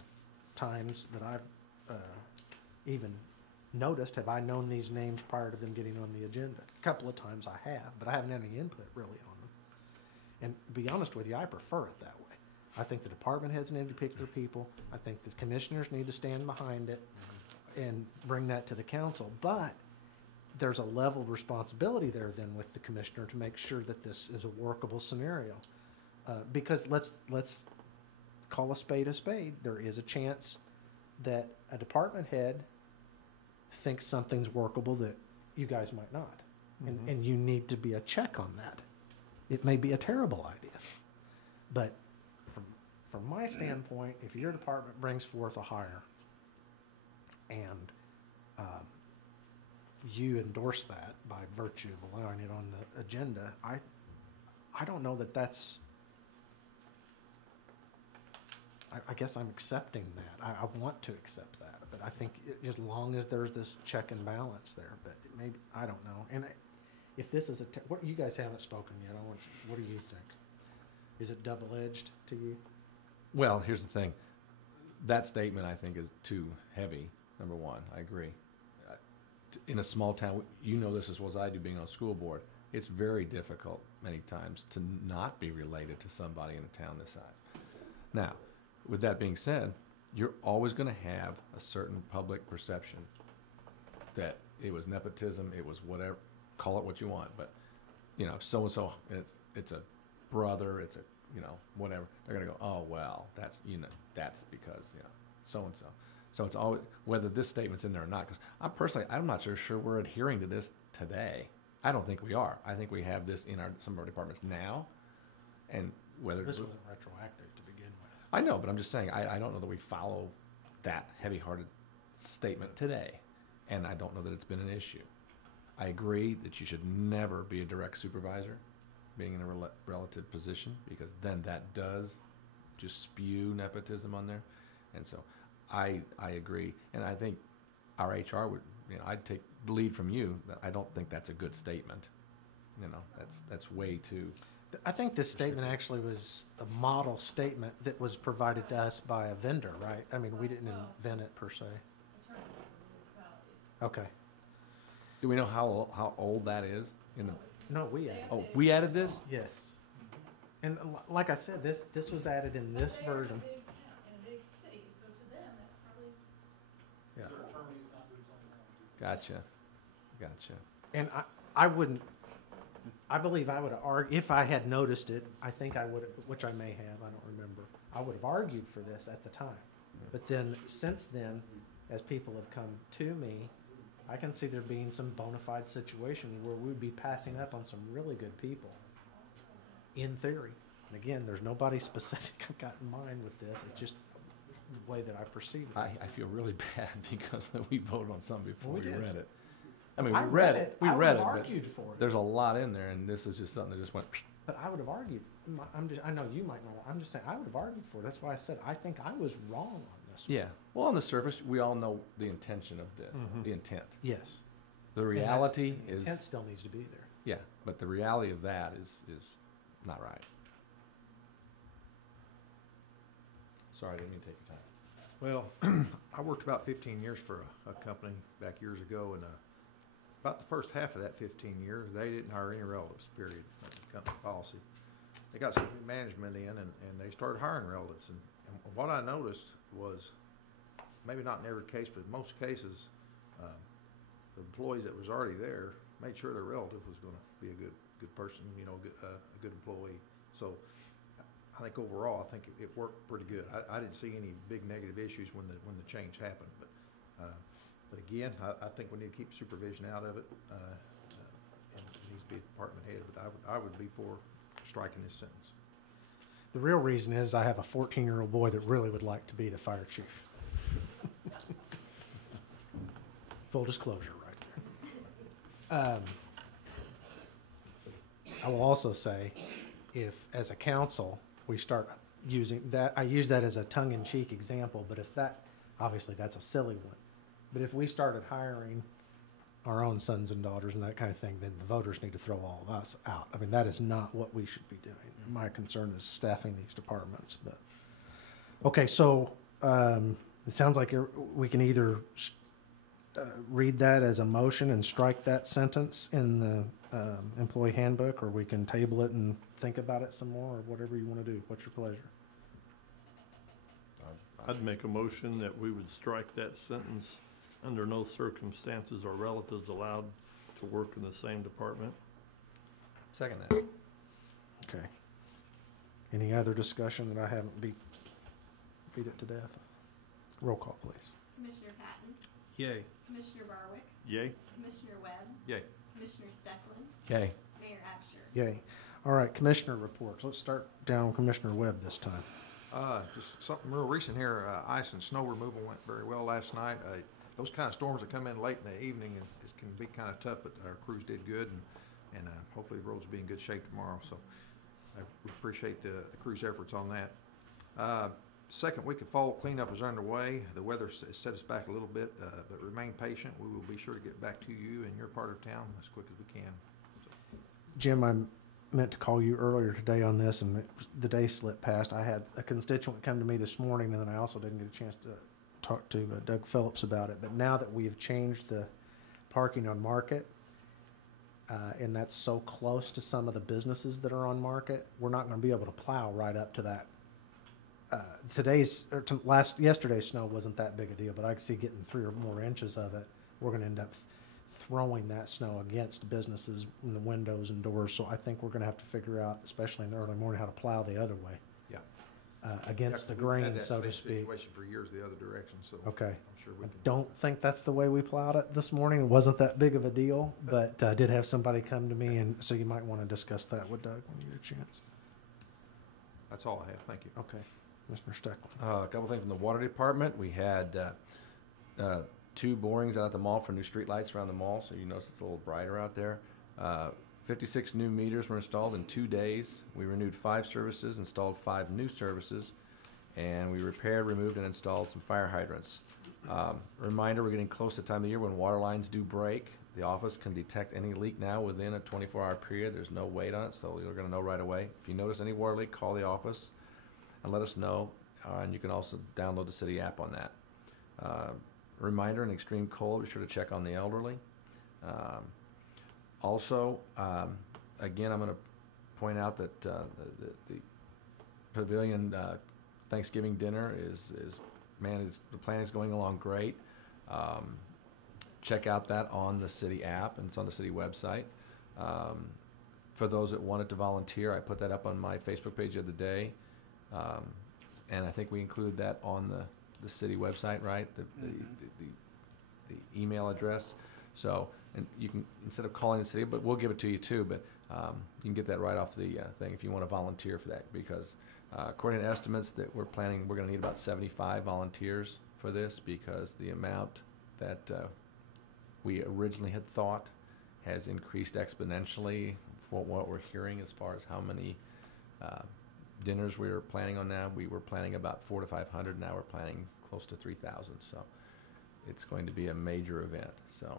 times that I've even noticed have I known these names prior to them getting on the agenda. A couple of times I have, but I haven't had any input really on them. And to be honest with you, I prefer it that way. I think the department heads need to pick their people. I think the commissioners need to stand behind it and bring that to the council. But there's a level of responsibility there then with the commissioner to make sure that this is a workable scenario. Because let's call a spade a spade. There is a chance that a department head thinks something's workable that you guys might not. And you need to be a check on that. It may be a terrible idea. But from my standpoint, if your department brings forth a hire and you endorse that by virtue of allowing it on the agenda, I don't know that that's, I guess I'm accepting that. I want to accept that, but I think as long as there's this check and balance there, but maybe, I don't know. And if this is what, you guys haven't spoken yet, what do you think? Is it double-edged to you? Well, here's the thing. That statement, I think, is too heavy, number one. I agree. In a small town, you know this as well as I do, being on a school board, it's very difficult many times to not be related to somebody in a town this size. Now, with that being said, you're always going to have a certain public perception that it was nepotism, it was whatever, call it what you want, but, if so-and-so, it's a brother, it's a, whatever, they're going to go, oh, well, that's because, so-and-so. So it's always, whether this statement's in there or not, because I'm not sure we're adhering to this today. I don't think we are. I think we have this in some of our departments now, and whether This wasn't retroactive to begin with. I know, but I'm just saying, I don't know that we follow that heavy-hearted statement today, and I don't know that it's been an issue. I agree that you should never be a direct supervisor, being in a relative position, because then that does just spew nepotism on there. And so I agree. And I think our HR would, I'd take the lead from you that I don't think that's a good statement. That's way too. I think this statement actually was a model statement that was provided to us by a vendor, right? I mean, we didn't invent it per se. Okay. Do we know how old that is? No, we added. Oh, we added this? Yes. And like I said, this was added in this version. In a big city, so to them, that's probably. Yeah. These are attorneys, not boots on the ground. Gotcha. And I wouldn't, I believe I would have argued, if I had noticed it, I think I would have, which I may have, I don't remember. I would have argued for this at the time. But then, since then, as people have come to me, I can see there being some bona fide situation where we would be passing up on some really good people, in theory. And again, there's nobody specific I've got in mind with this. It's just the way that I perceive it. I feel really bad because we voted on something before We we did. read it. I mean, we I read it. We I would read have it, but argued for it. there's a lot in there, and this is just something that just went. But I would have argued. I know you might not. I'm just saying I would have argued for it. That's why I said I think I was wrong on this one. Yeah. Well, on the surface, we all know the intention of this, the intent. Yes. The reality And is, intent still needs to be there. yeah, but the reality of that is not right. Sorry, I didn't mean to take your time. Well, I worked about 15 years for a company back years ago, and about the first half of that 15 years, they didn't hire any relatives, period. That was company policy. They got some new management in, and they started hiring relatives. And what I noticed was, maybe not in every case, but in most cases, the employees that was already there made sure their relative was going to be a good person, a good employee. So I think overall, I think it worked pretty good. I didn't see any big negative issues when the change happened. But again, I think we need to keep supervision out of it. And it needs to be a department head. But I would be for striking this sentence. The real reason is I have a 14-year-old boy that really would like to be the fire chief. Full disclosure right there. I will also say, if as a council, we start using that, I use that as a tongue-in-cheek example, but if that, obviously that's a silly one. But if we started hiring our own sons and daughters and that kind of thing, then the voters need to throw all of us out. I mean, that is not what we should be doing. My concern is staffing these departments. But okay, so it sounds like we can either read that as a motion and strike that sentence in the employee handbook, or we can table it and think about it some more, or whatever you want to do. What's your pleasure? I'd make a motion that we would strike that sentence. Under no circumstances are relatives allowed to work in the same department. Second that. Okay. Any other discussion that I haven't beat it to death? Roll call, please. Commissioner Patton, Yay. Commissioner Barwick, Yay? Commissioner Webb, Yay. Commissioner Stecklin, Okay. Mayor Absher. Yay. All right, commissioner reports. Let's start down Commissioner Webb this time. Just something real recent here. Ice and snow removal went very well last night. Those kind of storms that come in late in the evening, it can be kind of tough, but our crews did good, and hopefully the roads will be in good shape tomorrow. So I appreciate the crew's efforts on that. Second week of fall cleanup is underway. The weather has set us back a little bit, but remain patient. We will be sure to get back to you in your part of town as quick as we can. Jim, I meant to call you earlier today on this, and the day slipped past. I had a constituent come to me this morning, and then I also didn't get a chance to talk to Doug Phillips about it. But now that we've changed the parking on Market, and that's so close to some of the businesses that are on Market, we're not going to be able to plow right up to that. Yesterday's snow wasn't that big a deal, but I can see getting 3 or more inches of it. We're going to end up throwing that snow against businesses in the windows and doors. So I think we're going to have to figure out, especially in the early morning, how to plow the other way. Yeah. Against the We've grain, had that so to same speak. situation for years the other direction, so Okay. I'm sure we I can. don't think that's the way we plowed it this morning. It wasn't that big of a deal, but I did have somebody come to me, and so you might want to discuss that with Doug when you get a chance. That's all I have. Thank you. Okay. Mr. Stecklin. A couple things from the water department. We had 2 borings out at the mall for new street lights around the mall, so you notice it's a little brighter out there. 56 new meters were installed in 2 days. We renewed 5 services, installed 5 new services, and we repaired, removed, and installed some fire hydrants. Reminder, we're getting close to the time of the year when water lines do break. The office can detect any leak now within a 24-hour period. There's no wait on it, so you're going to know right away. If you notice any water leak, call the office and let us know. And you can also download the city app on that. Reminder, in extreme cold, be sure to check on the elderly. Also, again, I'm going to point out that the pavilion Thanksgiving dinner the plan is going along great. Check out that on the city app, and it's on the city website. For those that wanted to volunteer, I put that up on my Facebook page the other day. And I think we include that on the city website, right? The email address. So, and you can, instead of calling the city, but we'll give it to you too, but you can get that right off the thing if you want to volunteer for that, because according to estimates that we're planning, we're going to need about 75 volunteers for this, because the amount that we originally had thought has increased exponentially for what we're hearing as far as how many dinners we were planning on now. We were planning about 400 to 500. Now we're planning close to 3,000. So it's going to be a major event. So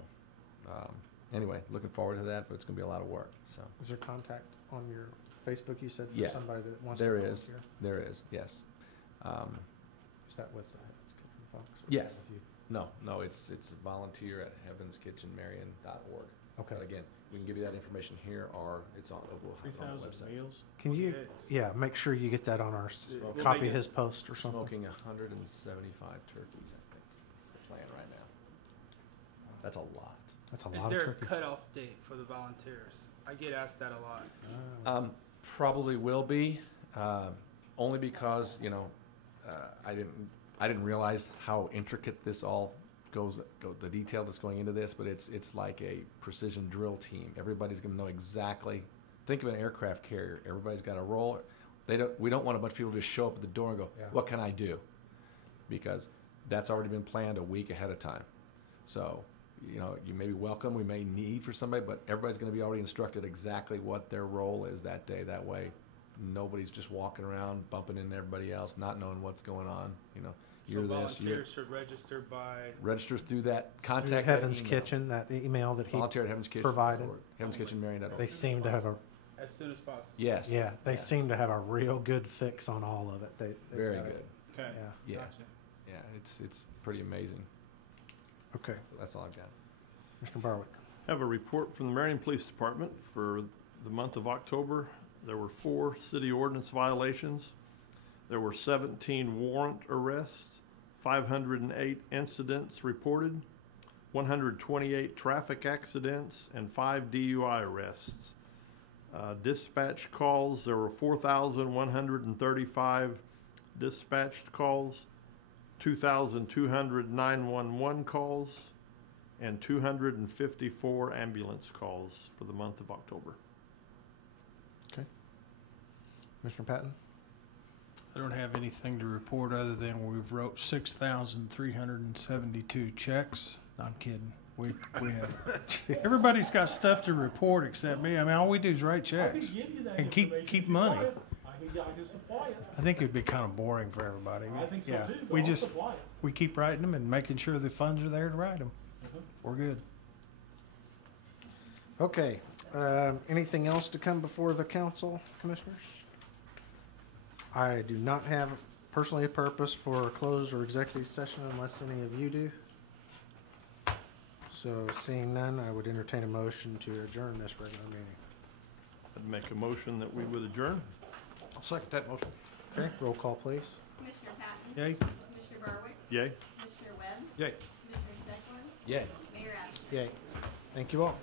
anyway, looking forward to that, but it's going to be a lot of work. So Is there contact on your Facebook, you said, for yeah, somebody that wants there to is. volunteer? There is, yes. Is that with the Heaven's Kitchen folks? or Yes. with you? No, it's volunteer at heavenskitchenmarion.org. Okay. But again, we can give you that information here, or it's on the 3,000 website. meals. Can you, Yes. make sure you get that on our We'll copy make of it- his post or something? Smoking 175 turkeys, I think. It's the plan right now. That's a lot. That's a Is lot of there a turkey. cutoff date for the volunteers? I get asked that a lot. Probably will be, only because, I didn't realize how intricate this all the detail that's going into this, but it's like a precision drill team. Everybody's gonna know exactly, think of an aircraft carrier. Everybody's got a role. We don't want a bunch of people to just show up at the door and go, Yeah. what can I do? Because that's already been planned a week ahead of time. So, you may be welcome, we may need for somebody, but everybody's gonna be already instructed exactly what their role is that day. That way, nobody's just walking around, bumping into everybody else, not knowing what's going on, You're So this, volunteers should register by, register through that, Through contact that Heaven's email. Kitchen, that email that he, Volunteer at Heaven's Kitchen. provided. Heaven'sKitchenMarion.org. they seem to have a, as soon as possible. Yes. they seem to have a real good fix on all of it. They've Very got it. good. Okay. Yeah, Yeah, Gotcha. yeah, it's pretty amazing. okay. So that's all I've got. Mr. Barwick. Have a report from the Marion Police Department for the month of October. There were 4 city ordinance violations. There were 17 warrant arrests, 508 incidents reported, 128 traffic accidents, and 5 DUI arrests. Dispatch calls, there were 4,135 dispatched calls, 2,200 911 calls, and 254 ambulance calls for the month of October. Commissioner Patton? I don't have anything to report other than we've wrote 6,372 checks. No, I'm kidding. We have, everybody's got stuff to report except me. I mean, all we do is write I checks. can give you that And keep information if you money. want it. I can supply it. I think it'd be kind of boring for everybody. I think so Yeah, too, but we I'll just, supply it. we keep writing them and making sure the funds are there to write them. We're good. Okay, anything else to come before the council, commissioners? I do not have personally a purpose for a closed or executive session unless any of you do. So seeing none, I would entertain a motion to adjourn this regular meeting. I'd make a motion that we would adjourn. I'll second that motion. Okay, roll call, please. Commissioner Patton? Yay. Commissioner Barwick? Yay? Commissioner Webb? Yay. Commissioner Stecklin? Yeah. Mayor Adams? Yay. Thank you all.